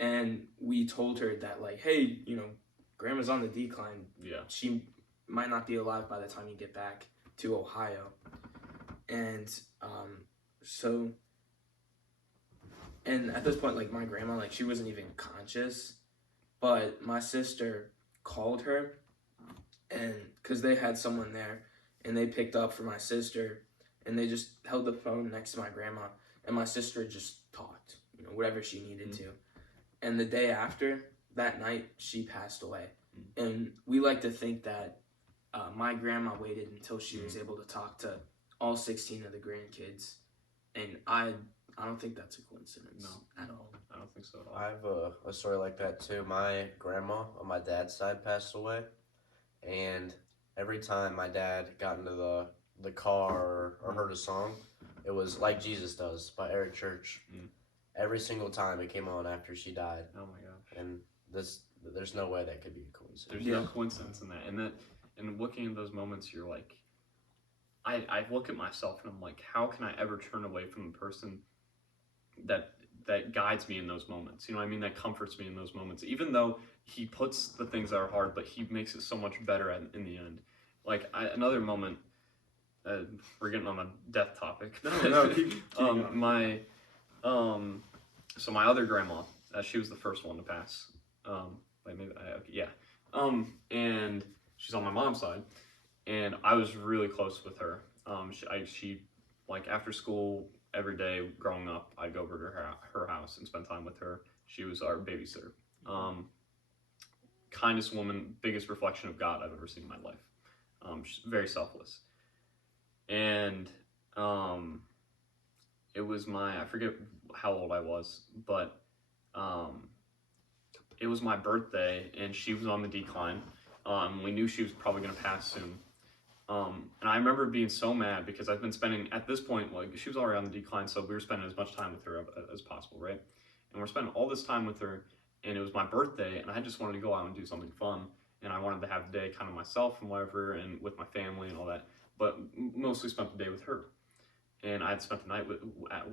and we told her that, like, hey, you know, Grandma's on the decline. Yeah. She might not be alive by the time you get back to Ohio. And and at this point, like, my grandma, like, she wasn't even conscious, but my sister called her, and because they had someone there, and they picked up for my sister, and they just held the phone next to my grandma, and my sister just talked, you know, whatever she needed to. And the day after, that night, she passed away. And we like to think that my grandma waited until she was able to talk to all 16 of the grandkids, and I don't think that's a coincidence. No, at all. I don't think so at all. I have a story like that too. My grandma on my dad's side passed away, and every time my dad got into the car or heard a song, it was Like Jesus Does by Eric Church. Every single time it came on after she died. Oh my gosh. And there's no way that could be a coincidence. There's no coincidence in that. And looking at those moments, you're like, I look at myself and I'm like, how can I ever turn away from the person that guides me in those moments? You know what I mean? That comforts me in those moments. Even though he puts the things that are hard, but he makes it so much better in the end. Like, another moment, we're getting on a death topic. No, keep going. So my other grandma, she was the first one to pass. And she's on my mom's side, and I was really close with her. She like, after school every day growing up, I'd go over to her house and spend time with her. She was our babysitter. Kindest woman, biggest reflection of God I've ever seen in my life. She's very selfless. And it was I forget how old I was, but it was my birthday, and she was on the decline. We knew she was probably going to pass soon. And I remember being so mad because I've been spending, at this point, like, she was already on the decline, so we were spending as much time with her as possible, right? And we're spending all this time with her, and it was my birthday, and I just wanted to go out and do something fun, and I wanted to have the day kind of myself and whatever, and with my family and all that, but mostly spent the day with her. And I had spent the night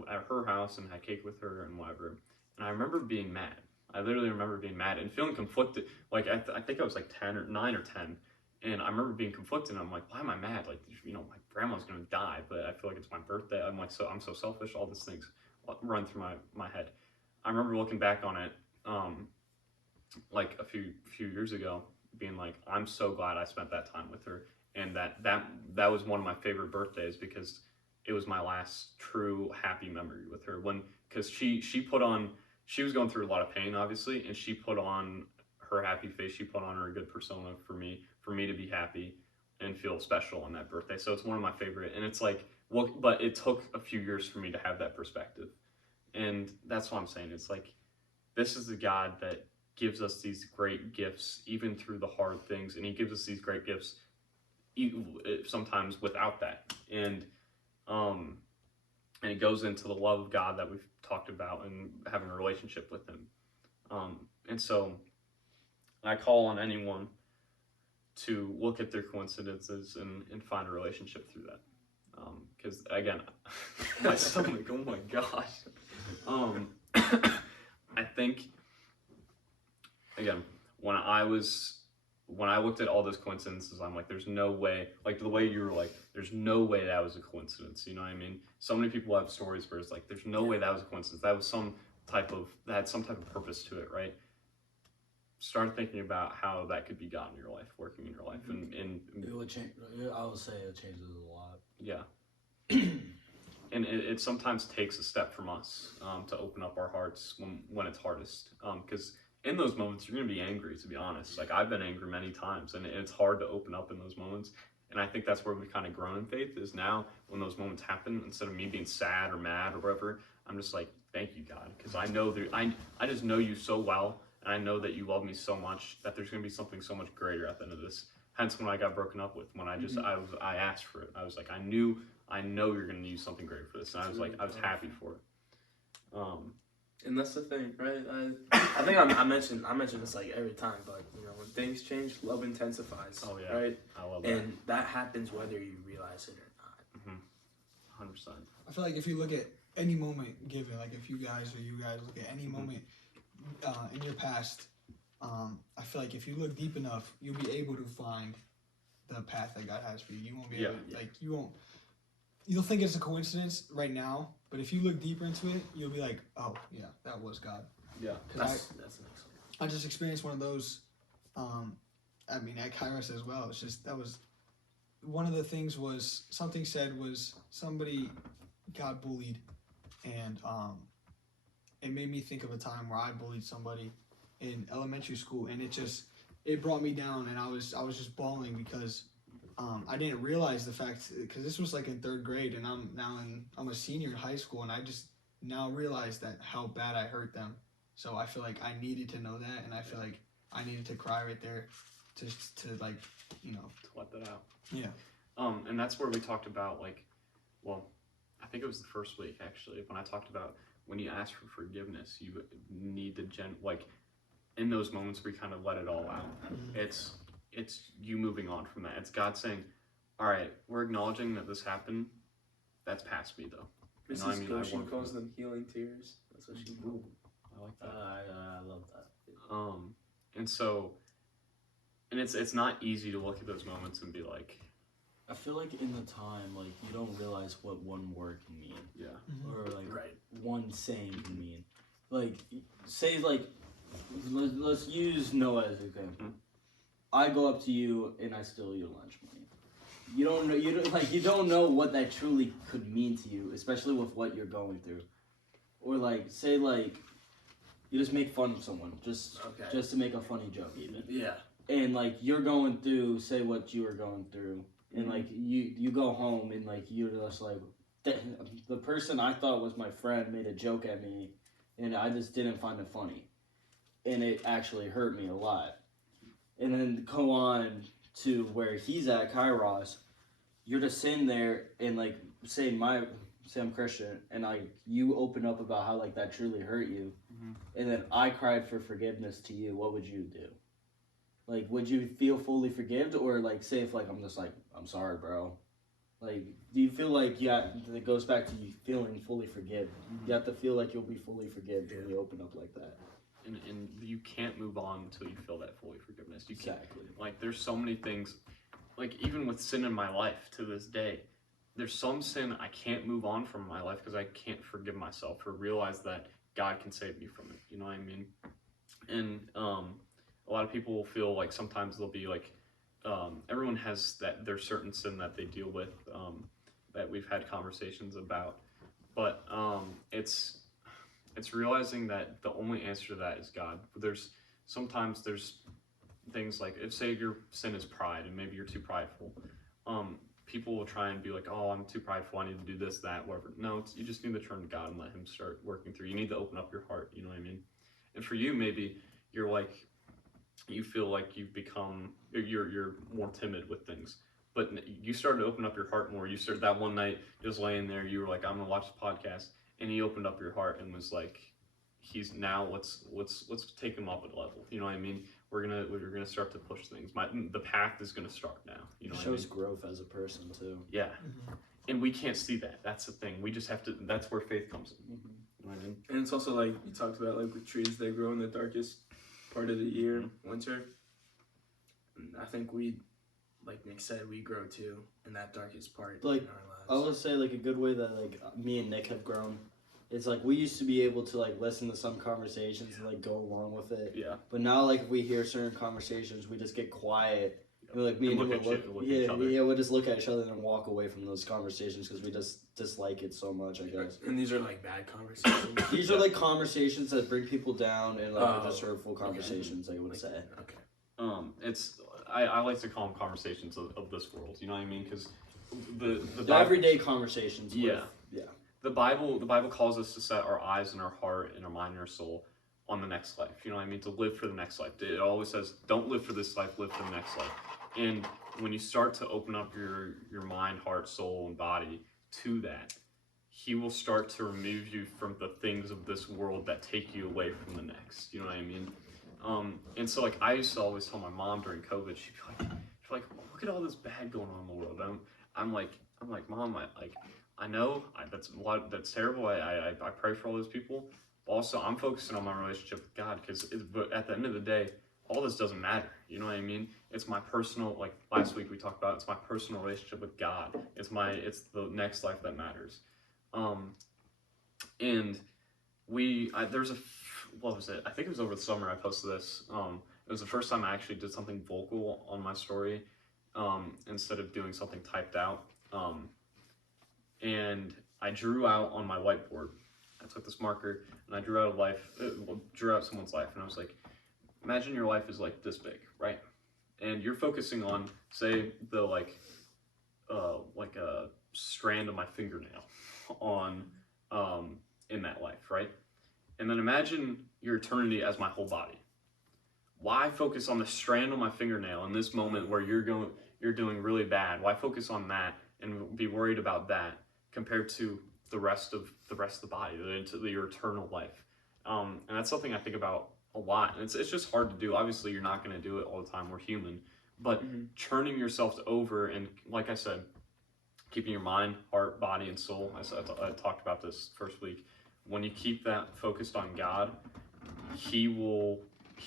at her house and had cake with her and whatever. And I remember being mad I literally remember being mad and feeling conflicted. Like I think I was like 10 or 9 or 10, and I remember being conflicted. And I'm like, why am I mad? Like, you know, my grandma's gonna die, but I feel like it's my birthday. I'm like, I'm so selfish. All these things run through my head. I remember looking back on it, like a few years ago, being like, I'm so glad I spent that time with her, and that was one of my favorite birthdays because it was my last true happy memory with her. Because she was going through a lot of pain, obviously, and she put on her happy face. She put on her good persona for me to be happy and feel special on that birthday. So it's one of my favorite, and it's like, well, but it took a few years for me to have that perspective, and that's what I'm saying. It's like, this is the God that gives us these great gifts even through the hard things, and he gives us these great gifts sometimes without that, and it goes into the love of God that we've talked about and having a relationship with him. And so I call on anyone to look at their coincidences and find a relationship through that, because again, my stomach, oh my gosh. I think, again, when I looked at all those coincidences, I'm like, there's no way, like the way you were like, there's no way that was a coincidence. You know what I mean? So many people have stories where it's like, there's no way that was a coincidence. That had some type of purpose to it, right? Start thinking about how that could be God in your life, working in your life, and It would change. I would say it changes a lot. Yeah. And it sometimes takes a step from us to open up our hearts when it's hardest, because in those moments you're going to be angry, to be honest. Like, I've been angry many times, and it's hard to open up in those moments, and I think that's where we've kind of grown in faith, is now when those moments happen, instead of me being sad or mad or whatever, I'm just like, thank you, God, because I know that I just know you so well, and I know that you love me so much that there's going to be something so much greater at the end of this. Hence, when I got broken up with, when I asked for it, I was like, I know you're going to use something great for this, and I was happy for it. And that's the thing, right? I think I mention this like every time, but you know, when things change, love intensifies. Oh yeah, right. I love that. And that happens whether you realize it or not. 100%. I feel like if you look at any moment given, like if you guys look at any moment in your past, I feel like if you look deep enough, you'll be able to find the path that God has for you. You won't be able to, like, you'll think it's a coincidence right now, but if you look deeper into it, you'll be like, oh yeah, that was God. Yeah, That's I just experienced one of those. I mean, at Kairos as well. It's just, that was one of the things. Was something said was somebody got bullied, and it made me think of a time where I bullied somebody in elementary school, and it brought me down, and I was just bawling because I didn't realize the fact, because this was like in 3rd grade, and I'm a senior in high school, and I just now realized that how bad I hurt them. So I feel like I needed to know that, and I feel like I needed to cry right there, to like, you know, to let that out. Yeah. And that's where we talked about, like, well, I think it was the first week actually, when I talked about when you ask for forgiveness, you need to like, in those moments where you kind of let it all out. It's you moving on from that. It's God saying, all right, we're acknowledging that this happened. That's past me, though. You know what I mean? She calls them healing tears. That's what she calls them. I like that. I love that. And so, and it's not easy to look at those moments and be like, I feel like in the time, like, you don't realize what one word can mean. yeah. Or like one saying can mean. Like, say, like, let's use Noah as an example. I go up to you and I steal your lunch money. You don't know what that truly could mean to you, especially with what you're going through. Or like, say, like, you just make fun of someone just to make a funny joke, even. Yeah. And like, you're going through, say what you were going through, and like you go home and like you're just like, the person I thought was my friend made a joke at me, and I just didn't find it funny, and it actually hurt me a lot. And then go on to where he's at, Kairos, you're just sitting there and like, say I'm Christian, and like, you open up about how like that truly hurt you, and then I cried for forgiveness to you. What would you do? Like, would you feel fully forgived, or like, say if like I'm just like, I'm sorry, bro. Like, do you feel like it goes back to you feeling fully forgiven? You have to feel like you'll be fully forgiven when you open up like that. and you can't move on until you feel that fully forgiveness. You can't. Exactly. Like, there's so many things, like, even with sin in my life to this day, there's some sin I can't move on from my life because I can't forgive myself or realize that God can save me from it. You know what I mean? And a lot of people will feel like sometimes they'll be like, everyone has that there's certain sin that they deal with that we've had conversations about, but it's realizing that the only answer to that is God. Sometimes there's things like, if say your sin is pride and maybe you're too prideful, people will try and be like, oh, I'm too prideful, I need to do this, that, whatever. No, you just need to turn to God and let him start working through. You need to open up your heart, you know what I mean? And for you, maybe you're like, you feel like you've become, you're more timid with things, but you started to open up your heart more. You started that one night just laying there, you were like, I'm gonna watch the podcast, and he opened up your heart and was like, he's now, let's take him up a level, you know what I mean? We're gonna start to push things. The path is gonna start now. You know, it shows growth as a person too. Yeah, and we can't see that. That's the thing. We just have to. That's where faith comes in. You know what I mean? And it's also like you talked about, like with trees, they grow in the darkest part of the year, winter. And I think like Nick said, we grow too in that darkest part Like, in our lives. I would say like a good way that like me and Nick have grown. It's like we used to be able to like listen to some conversations and like go along with it. Yeah. But now like if we hear certain conversations, we just get quiet. And like me and him look would at each other. we'll just look at each other and walk away from those conversations because we just dislike it so much, I guess. And these are like bad conversations. These are like conversations that bring people down and like are just hurtful conversations, I would say. Okay. It's I like to call them conversations of this world. You know what I mean? Because the everyday conversations. Yeah. Yeah. The Bible calls us to set our eyes and our heart and our mind and our soul on the next life. You know what I mean? To live for the next life. It always says, don't live for this life, live for the next life. And when you start to open up your mind, heart, soul, and body to that, he will start to remove you from the things of this world that take you away from the next. You know what I mean? And so like I used to always tell my mom during COVID, she'd be like, look at all this bad going on in the world. I'm like, Mom, I know that's terrible. I pray for all those people. But also, I'm focusing on my relationship with God but at the end of the day, all this doesn't matter. You know what I mean? It's my personal, like last week we talked about, it's my personal relationship with God. It's the next life that matters. And what was it? I think it was over the summer I posted this. It was the first time I actually did something vocal on my story instead of doing something typed out. And I drew out on my whiteboard. I took this marker and I drew out someone's life, and I was like, imagine your life is like this big, right? And you're focusing on, say, the like a strand of my fingernail on in that life, right? And then imagine your eternity as my whole body. Why focus on the strand on my fingernail in this moment where you're doing really bad? Why focus on that and be worried about that compared to the rest of the body, your eternal life? And that's something I think about a lot. And it's just hard to do. Obviously, you're not going to do it all the time. We're human. But churning yourself over and, like I said, keeping your mind, heart, body, and soul. I talked about this first week. When you keep that focused on God, He will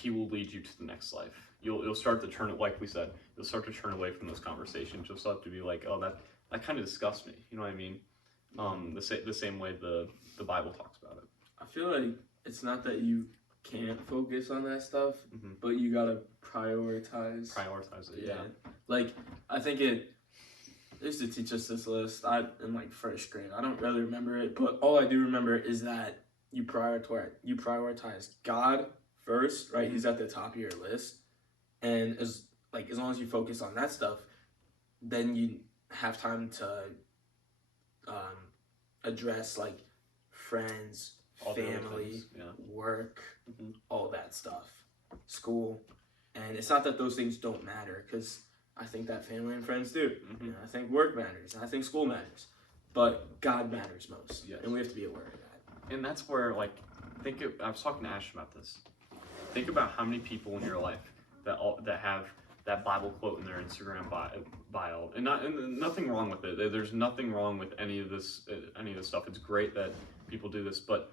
lead you to the next life. You'll start to turn it, like we said, you'll start to turn away from those conversations. You'll start to be like, oh, that kind of disgusts me. You know what I mean? The same way the Bible talks about it. I feel like it's not that you can't focus on that stuff, but you gotta prioritize it. Yeah. Like I think they used to teach us this list in like first grade. I don't really remember it, but all I do remember is that you prioritize God first, right? He's at the top of your list, and as long as you focus on that stuff, then you have time to address like friends, all family, work, all that stuff, school. And it's not that those things don't matter, because I think that family and friends do. And I think work matters, and I think school matters, but God matters most. Yes. And we have to be aware of that. And that's where, I was talking to Ash about this. Think about how many people in your life that have that Bible quote in their Instagram bio, and nothing wrong with it. There's nothing wrong with any of this stuff. It's great that people do this, but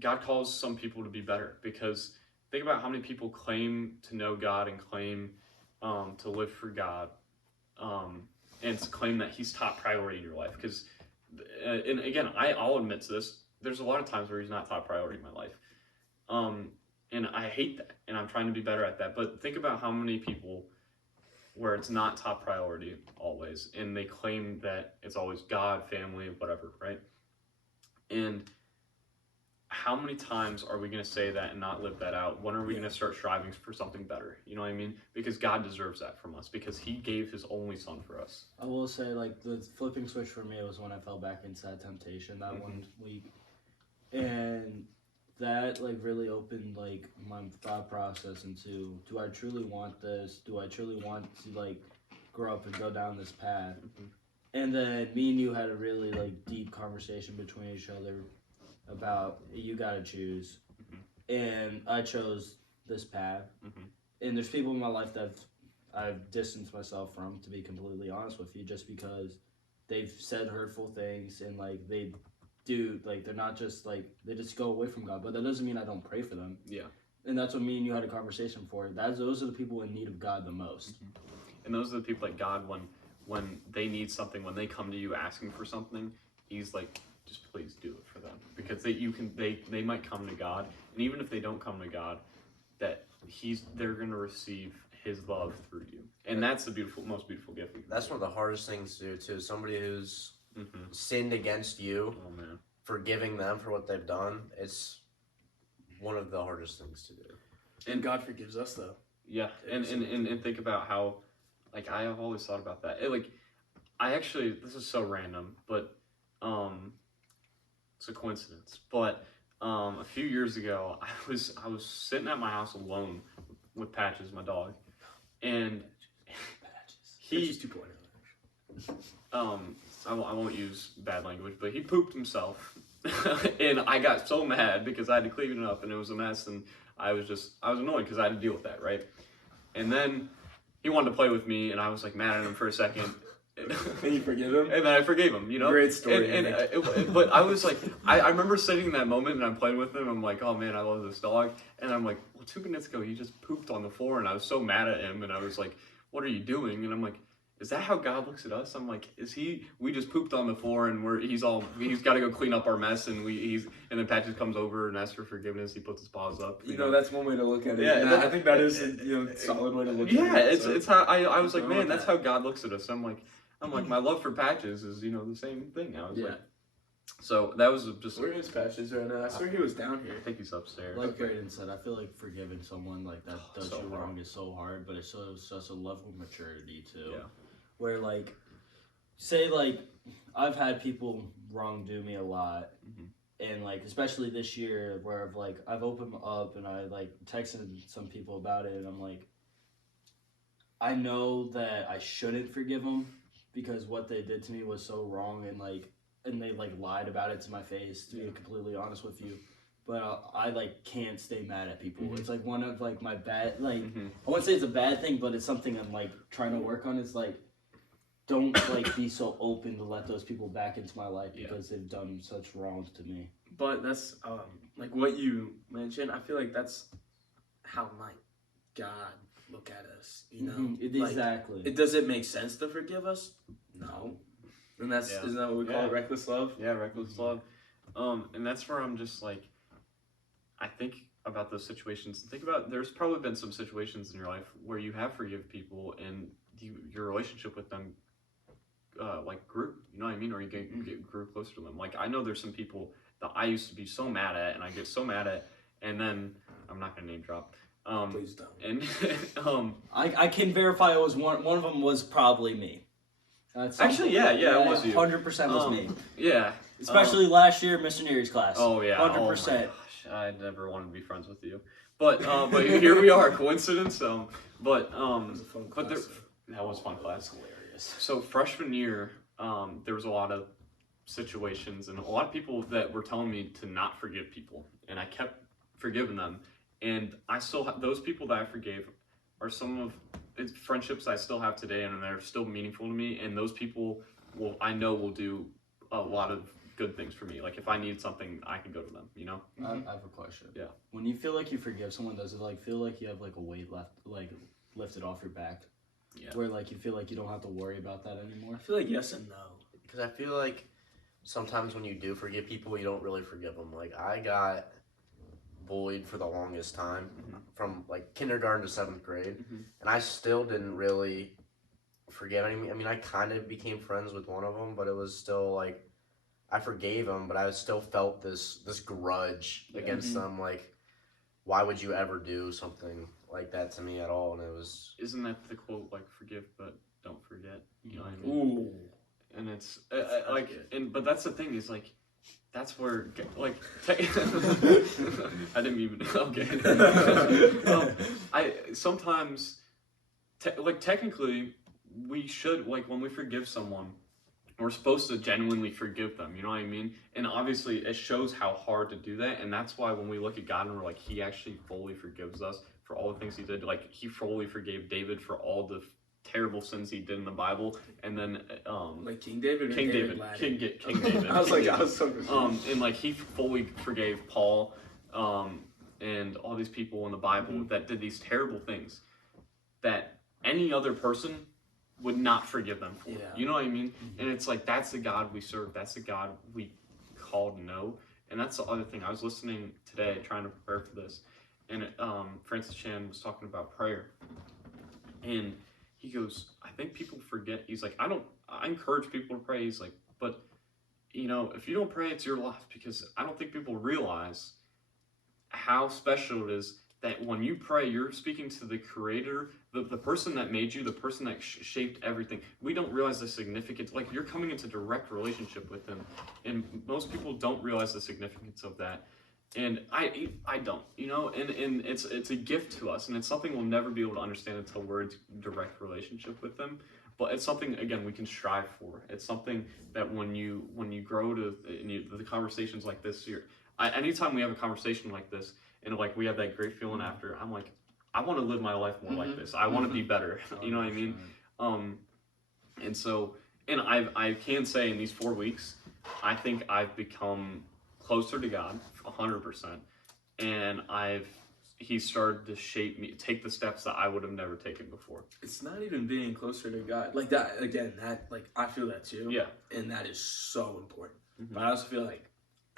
God calls some people to be better, because think about how many people claim to know God and claim to live for God, and to claim that He's top priority in your life. Because, and again, I'll admit to this, there's a lot of times where He's not top priority in my life. And I hate that, and I'm trying to be better at that. But think about how many people where it's not top priority always, and they claim that it's always God, family, whatever, right? And how many times are we going to say that and not live that out? When are we going to start striving for something better? You know what I mean? Because God deserves that from us, because He gave His only Son for us. I will say, like, the flipping switch for me was when I fell back into that temptation that 1 week. And that, like, really opened, like, my thought process into, do I truly want this? Do I truly want to, like, grow up and go down this path? And then me and you had a really, like, deep conversation between each other about, you gotta choose. And I chose this path. And there's people in my life that I've distanced myself from, to be completely honest with you, just because they've said hurtful things, and, like, they do, like, they're not just, like, they just go away from God, but that doesn't mean I don't pray for them. Yeah. And that's what me and you had a conversation for. Those are the people in need of God the most. And those are the people that God, when they need something, when they come to you asking for something, He's like, just please do it for them, because they might come to God, and even if they don't come to God, that they're gonna receive His love through you, and that's the most beautiful gift. That's one of the hardest things to do too. Somebody who's sinned against you, Oh man, forgiving them for what they've done, it's one of the hardest things to do. And God forgives us, though. Yeah, and think about how, like, I have always thought about that. I actually, this is so random, but it's a coincidence. But a few years ago, I was sitting at my house alone with Patches, my dog, and He's 2.0. I won't use bad language, but he pooped himself, and I got so mad because I had to clean it up, and it was a mess, and I was annoyed because I had to deal with that, right? And then he wanted to play with me, and I was like mad at him for a second. And you forgive him? And then I forgave him, you know? Great story. But I was like, I remember sitting in that moment, and I'm playing with him. I'm like, oh man, I love this dog. And I'm like, well, 2 minutes ago, he just pooped on the floor, and I was so mad at him, and I was like, what are you doing? And I'm like, is that how God looks at us? I'm like, we just pooped on the floor, and he's got to go clean up our mess, and and then Patches comes over and asks for forgiveness. He puts his paws up. You know, that's one way to look at it. Yeah, I think that is a solid way to look at it. Yeah, it's how I was like, man, that's how God looks at us. I'm like, my love for Patches is, the same thing. I was like, so that was just. Where is Patches right now? I swear he was down here. I think he's upstairs. Like Braden said, I feel like forgiving someone like that does so you hard. wrong is so hard, but it shows such a level of maturity too. Yeah. Where, like, say, like, I've had people wrong do me a lot, and, like, especially this year, where I've opened up and I, like, texted some people about it, and I'm like, I know that I shouldn't forgive them because what they did to me was so wrong, and they lied about it to my face, to be completely honest with you. But I can't stay mad at people. It's like one of my bad, I wouldn't say it's a bad thing, but it's something I'm trying to work on. It's don't be so open to let those people back into my life because they've done such wrongs to me. But that's what you mentioned. I feel like that's how God look at us. Exactly. Does it make sense to forgive us? No. And isn't that what we call it? Reckless love? Yeah, reckless love. And that's where I'm just like, I think about those situations. Think about, there's probably been some situations in your life where you have forgiven people and your relationship with them grew, you know what I mean? Or you grew closer to them. I know there's some people that I used to be so mad at, and I get so mad at, and then, I'm not gonna name drop. Please don't. And, I can verify it was one of them was probably me. Actually, it was you. 100% was me. Yeah. Especially last year, missionaries class. Oh yeah. 100%. Oh, my gosh. I never wanted to be friends with you. But here we are, coincidence. That was a fun class. That was fun class. Hilarious. So freshman year, there was a lot of situations and a lot of people that were telling me to not forgive people, and I kept forgiving them. And I still have those people that I forgave are some of friendships I still have today, and they're still meaningful to me. And those people I know will do a lot of good things for me. Like if I need something, I can go to them, you know? I have a question. Yeah. When you feel like you forgive someone, does it like feel like you have like a weight lifted off your back? Yeah. Where like you feel like you don't have to worry about that anymore? I feel like yes and no. Because I feel like sometimes when you do forgive people, you don't really forgive them. Like I got bullied for the longest time from like kindergarten to 7th grade, and I still didn't really forgive any. I mean, I kind of became friends with one of them, but it was still like I forgave him, but I still felt this grudge against them. Like, why would you ever do something like that to me at all? And it was. Isn't that the quote, like, forgive but don't forget? You know what I mean? Ooh. And it's like, but that's the thing is like, that's where like, I didn't even okay. I sometimes, like technically, we should like when we forgive someone, we're supposed to genuinely forgive them. You know what I mean? And obviously, it shows how hard to do that, and that's why when we look at God and we're like, He actually fully forgives us for all the things He did. Like He fully forgave David for all the terrible sins he did in the Bible, and then like King David, King David. I was so confused. And like he fully forgave Paul, and all these people in the Bible that did these terrible things that any other person would not forgive them for. Yeah. You know what I mean? And it's like that's the God we serve. That's the God we call to know. And that's the other thing. I was listening today, trying to prepare for this, and Francis Chan was talking about prayer, and he goes, I think people forget. He's like, I encourage people to pray. He's like, but, you know, if you don't pray, it's your loss, because I don't think people realize how special it is that when you pray, you're speaking to the Creator, the person that made you, the person that shaped everything. We don't realize the significance. Like, you're coming into direct relationship with Him, and most people don't realize the significance of that. And I don't, you know, and it's a gift to us, and it's something we'll never be able to understand until we're in direct relationship with them. But it's something, again, we can strive for. It's something that when you grow to the conversations like this, anytime we have a conversation like this, and like we have that great feeling after, I'm like, I want to live my life more like this. I want to be better. You know what I mean? And so, and I can say in these 4 weeks, I think I've become closer to God, 100%, and He started to shape me, take the steps that I would have never taken before. It's not even being closer to God, like that. Again, that like I feel that too. Yeah, and that is so important. But I also feel like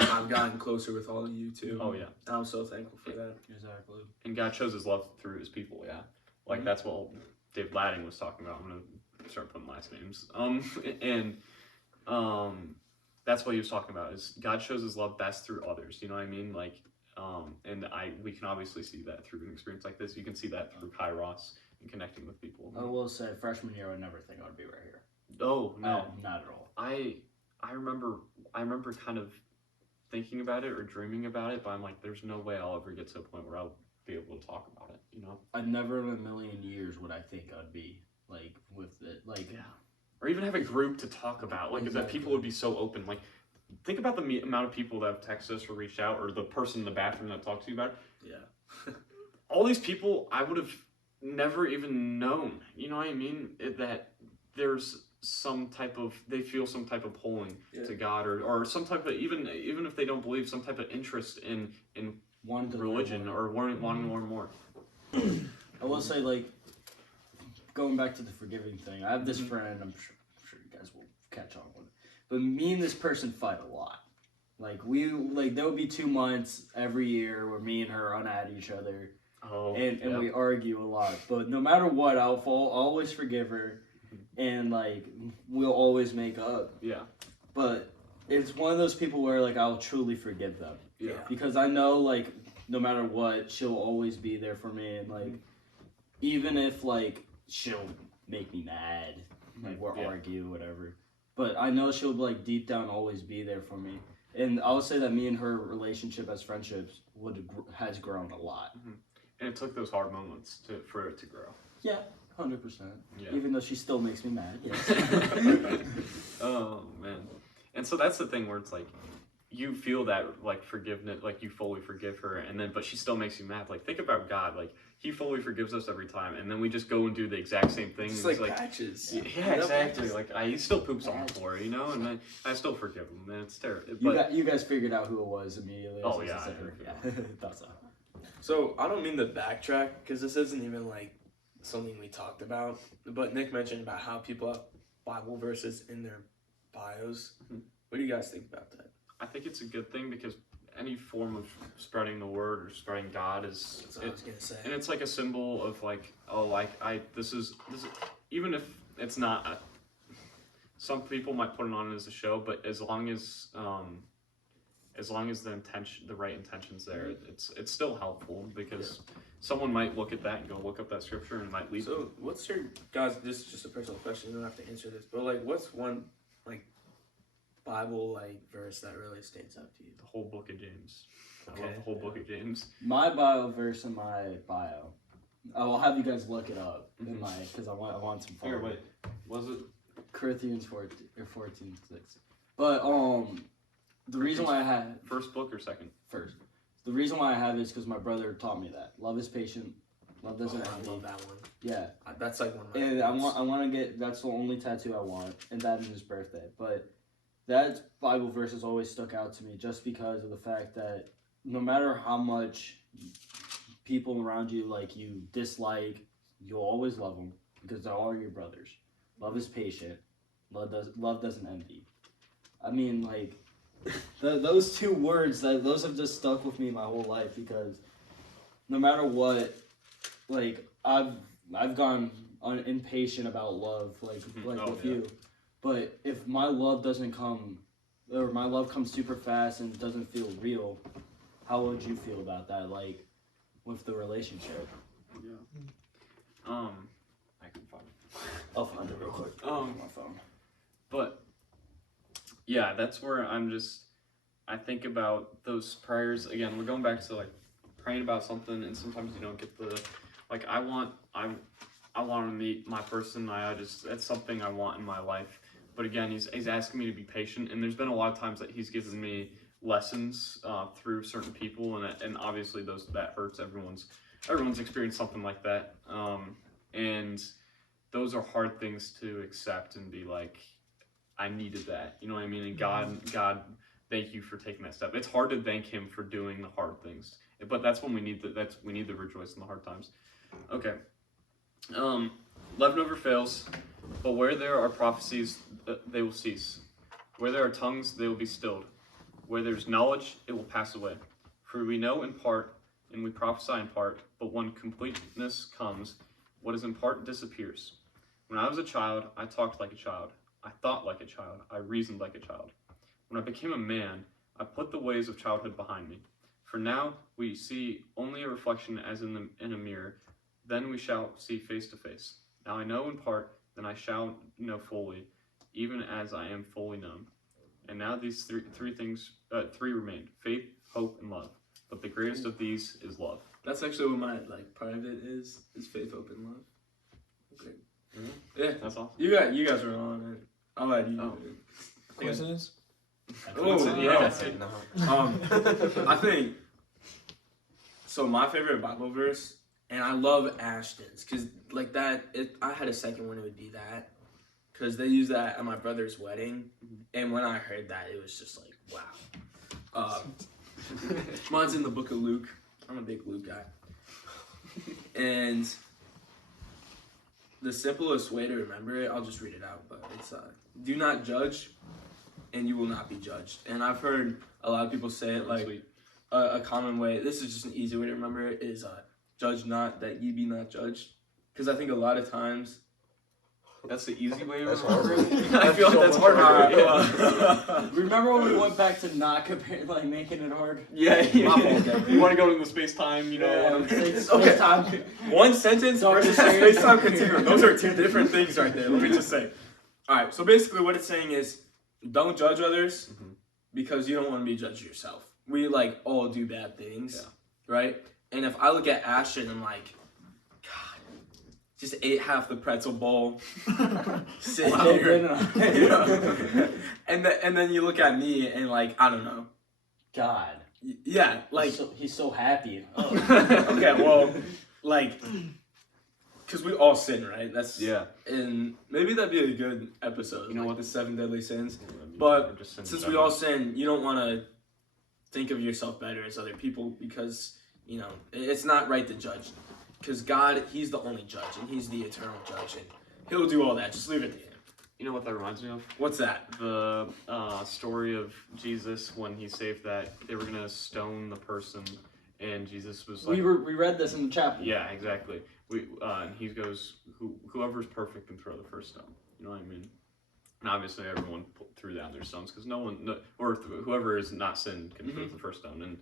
I've gotten closer with all of you too. Oh yeah, and I'm so thankful for that. Exactly. And God shows His love through His people. Yeah, like that's what Dave Ladding was talking about. I'm gonna start putting last names. That's what he was talking about, is God shows His love best through others. You know what I mean? Like, and we can obviously see that through an experience like this. You can see that through Kairos and connecting with people. I will say, freshman year, I would never think I would be right here. Oh no, not at all. I remember kind of thinking about it or dreaming about it, but I'm like, there's no way I'll ever get to a point where I'll be able to talk about it. You know? I'd never in a million years would I think I'd be like with it, like. Yeah. Or even have a group to talk about, like that people would be so open. Like, think about the amount of people that have texted us or reached out, or the person in the bathroom that talked to you about it. Yeah. All these people I would have never even known. You know what I mean? That there's they feel some type of pulling to God, or some type of, even if they don't believe, some type of interest in religion, or wanting to learn more. I will say, like, going back to the forgiving thing, I have this friend, I'm sure you guys will catch on with it, but me and this person fight a lot. Like, there will be 2 months every year where me and her are at each other, and we argue a lot. But no matter what, I'll always forgive her, and, like, we'll always make up. Yeah. But it's one of those people where, like, I'll truly forgive them. Yeah. Because I know, like, no matter what, she'll always be there for me, and, like, even if, like, she'll make me mad, like we'll argue, whatever. But I know she'll, like, deep down always be there for me. And I would say that me and her relationship as friendships has grown a lot. And it took those hard moments for it to grow. Yeah, 100%. Yeah. Even though she still makes me mad. Yes. Oh man. And so that's the thing where it's like, you feel that like forgiveness, like you fully forgive her, and then but she still makes you mad. Like think about God, like He fully forgives us every time, and then we just go and do the exact same thing. It's and like patches. Yeah, exactly. Like he still poops on the floor, you know, and I still forgive him, and it's terrible. You guys figured out who it was immediately. Oh, yeah, yeah. Thought so. So I don't mean to backtrack because this isn't even like something we talked about. But Nick mentioned about how people have Bible verses in their bios. What do you guys think about that? I think it's a good thing because any form of spreading the word or spreading God is, That's what I was gonna say. and it's like a symbol of like, oh, like this is even if it's not. Some people might put it on as a show, but as long as the right intention's there, it's still helpful because someone might look at that and go look up that scripture and it might lead. So what's your guys? This is just a personal question. You don't have to answer this, but like, what's one like Bible like verse that really stands out to you? The whole book of James. Okay. I love the whole book of James. My bio verse in my bio. I'll have you guys look it up in my because I want some fun. Here, wait, was it? Corinthians 14:6. But the reason why I had First book or second? first. The reason why I have it is because my brother taught me that love is patient, love doesn't I envy. love that one. Yeah, That's like one of my. and favorites. I want to get that's the only tattoo I want, and that is his birthday. But that Bible verse has always stuck out to me just because of the fact that no matter how much people around you like you dislike, you'll always love them because they're all your brothers. Love is patient. Love doesn't envy. I mean, like those two words those have just stuck with me my whole life because no matter what, like I've gone impatient about love, like with you. But if my love doesn't come, or my love comes super fast and doesn't feel real, how would you feel about that? Like with the relationship? Yeah. I can find it. I'll find it real quick. On my phone. But yeah, that's where I think about those prayers again. We're going back to like praying about something, and sometimes you don't get like I want to meet my person. That's something I want in my life. But again, he's asking me to be patient, and there's been a lot of times that he's given me lessons through certain people, and obviously that hurts. Everyone's experienced something like that, and those are hard things to accept and be like, I needed that, you know what I mean? And God, thank you for taking that step. It's hard to thank Him for doing the hard things, but that's when we need to rejoice in the hard times. Okay. Love never fails, but where there are prophecies, they will cease. Where there are tongues, they will be stilled. Where there's knowledge, it will pass away. For we know in part, and we prophesy in part, but when completeness comes, what is in part disappears. When I was a child, I talked like a child. I thought like a child. I reasoned like a child. When I became a man, I put the ways of childhood behind me. For now, we see only a reflection as in a mirror. Then we shall see face to face. Now I know in part, then I shall know fully, even as I am fully known. And now these three remain: faith, hope, and love. But the greatest of these is love. That's actually what my part of it is faith, hope, and love. Okay. Mm-hmm. Yeah, that's awesome. You guys are on it. I'll let you. Oh. Coincidence? Oh yeah. No. I think so. My favorite Bible verse, and I love Ashton's because like that. I had a second one. It would be that because they used that at my brother's wedding, and when I heard that, it was just like wow. Mine's in the book of Luke. I'm a big Luke guy, and the simplest way to remember it, I'll just read it out. But it's do not judge, and you will not be judged. And I've heard a lot of people say it like a common way. This is just an easy way to remember it is judge not that ye be not judged. Because I think a lot of times that's the easy way to That's remember hard. it. I feel like that's harder. Remember when we went back to not compare, like making it hard? Yeah. You want to go into space time, you know? Okay. Time. One sentence versus space-time continuum. Those are two different things right there. Let me just say. All right. So basically, what it's saying is, don't judge others because you don't want to be judged yourself. We all do bad things, right? And if I look at Ashton and just ate half the pretzel bowl, sitting there, you know? and then you look at me and I don't know, God. Yeah, like He's so happy. Oh. okay, well, like, because we all sin, right? That's and maybe that'd be a good episode. You know what? The 7 deadly sins. But since we all sin, you don't want to think of yourself better as other people because it's not right to judge. Because God, He's the only judge and He's the eternal judge, and He'll do all that. Just leave it to Him. You know what that reminds me of? What's that? The story of Jesus when He saved that they were gonna stone the person, and Jesus was like, we read this in the chapel. Yeah, exactly. And He goes, whoever's perfect can throw the first stone. You know what I mean? And obviously everyone threw down their stones because whoever is not sinned can throw the first stone. And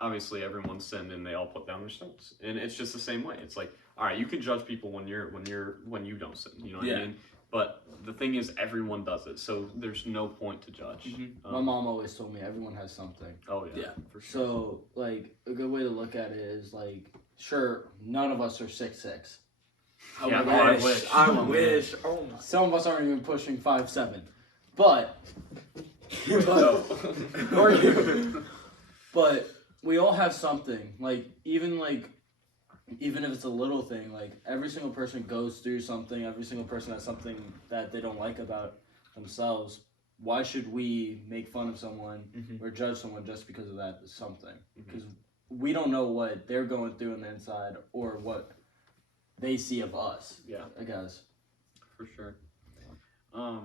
obviously everyone sinned and they all put down their stones. And it's just the same way. It's like, all right, you can judge people when you don't sin. You know what I mean? But the thing is, everyone does it, so there's no point to judge. My mom always told me everyone has something. Oh yeah, for sure. So like a good way to look at it is like, sure, none of us are 6'6". I wish. Oh my. Some of us aren't even pushing 5'7", but but we all have something. Like even if it's a little thing, like every single person goes through something. Every single person has something that they don't like about themselves. Why should we make fun of someone or judge someone just because of that something? Because we don't know what they're going through on the inside or what they see of us. Yeah, I guess. For sure. All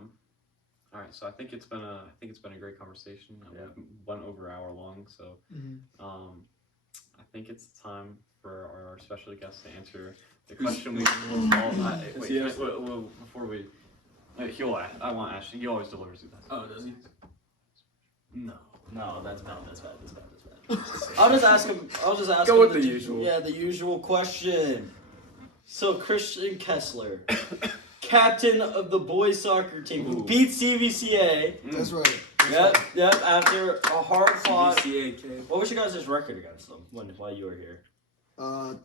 right, so I think it's been a great conversation. We went over an hour long, so I think it's time for our special guest to answer the question we all. Before we, I want Ashton. He always delivers the best. Oh, does he? No, that's bad. I'll just ask him. Go with the usual. Yeah, the usual question. So Christian Kesler, captain of the boys soccer team, who beat CVCA. That's right. Yep. After a hard fought. CVCA. What was your guys' record against them while you were here? 1-3.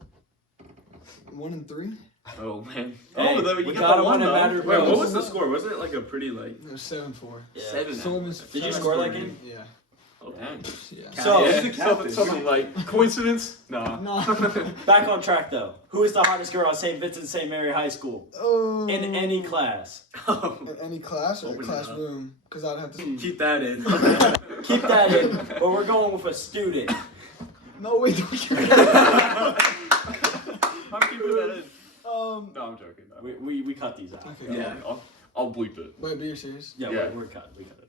Oh man. Hey, you we got gotta the one win though. it matter. Wait, what was the score? Wasn't it like a pretty It was 7-4. Yeah. 7? Did you score that game? Yeah. Oh, dang. Yeah. So, Something like coincidence? No. back on track though. Who is the hottest girl at St. Vincent St. Mary High School? Oh. In any class. In any class or Open it classroom? Because I'd have to. Keep that in. Keep that in. But we're going with a student. No, wait. Don't keep it. I'm keeping that in. No, I'm joking. No. We cut these out. Okay. Yeah. I'll bleep it. Wait, but you're serious? Yeah, Yeah. we're cut. We cut it.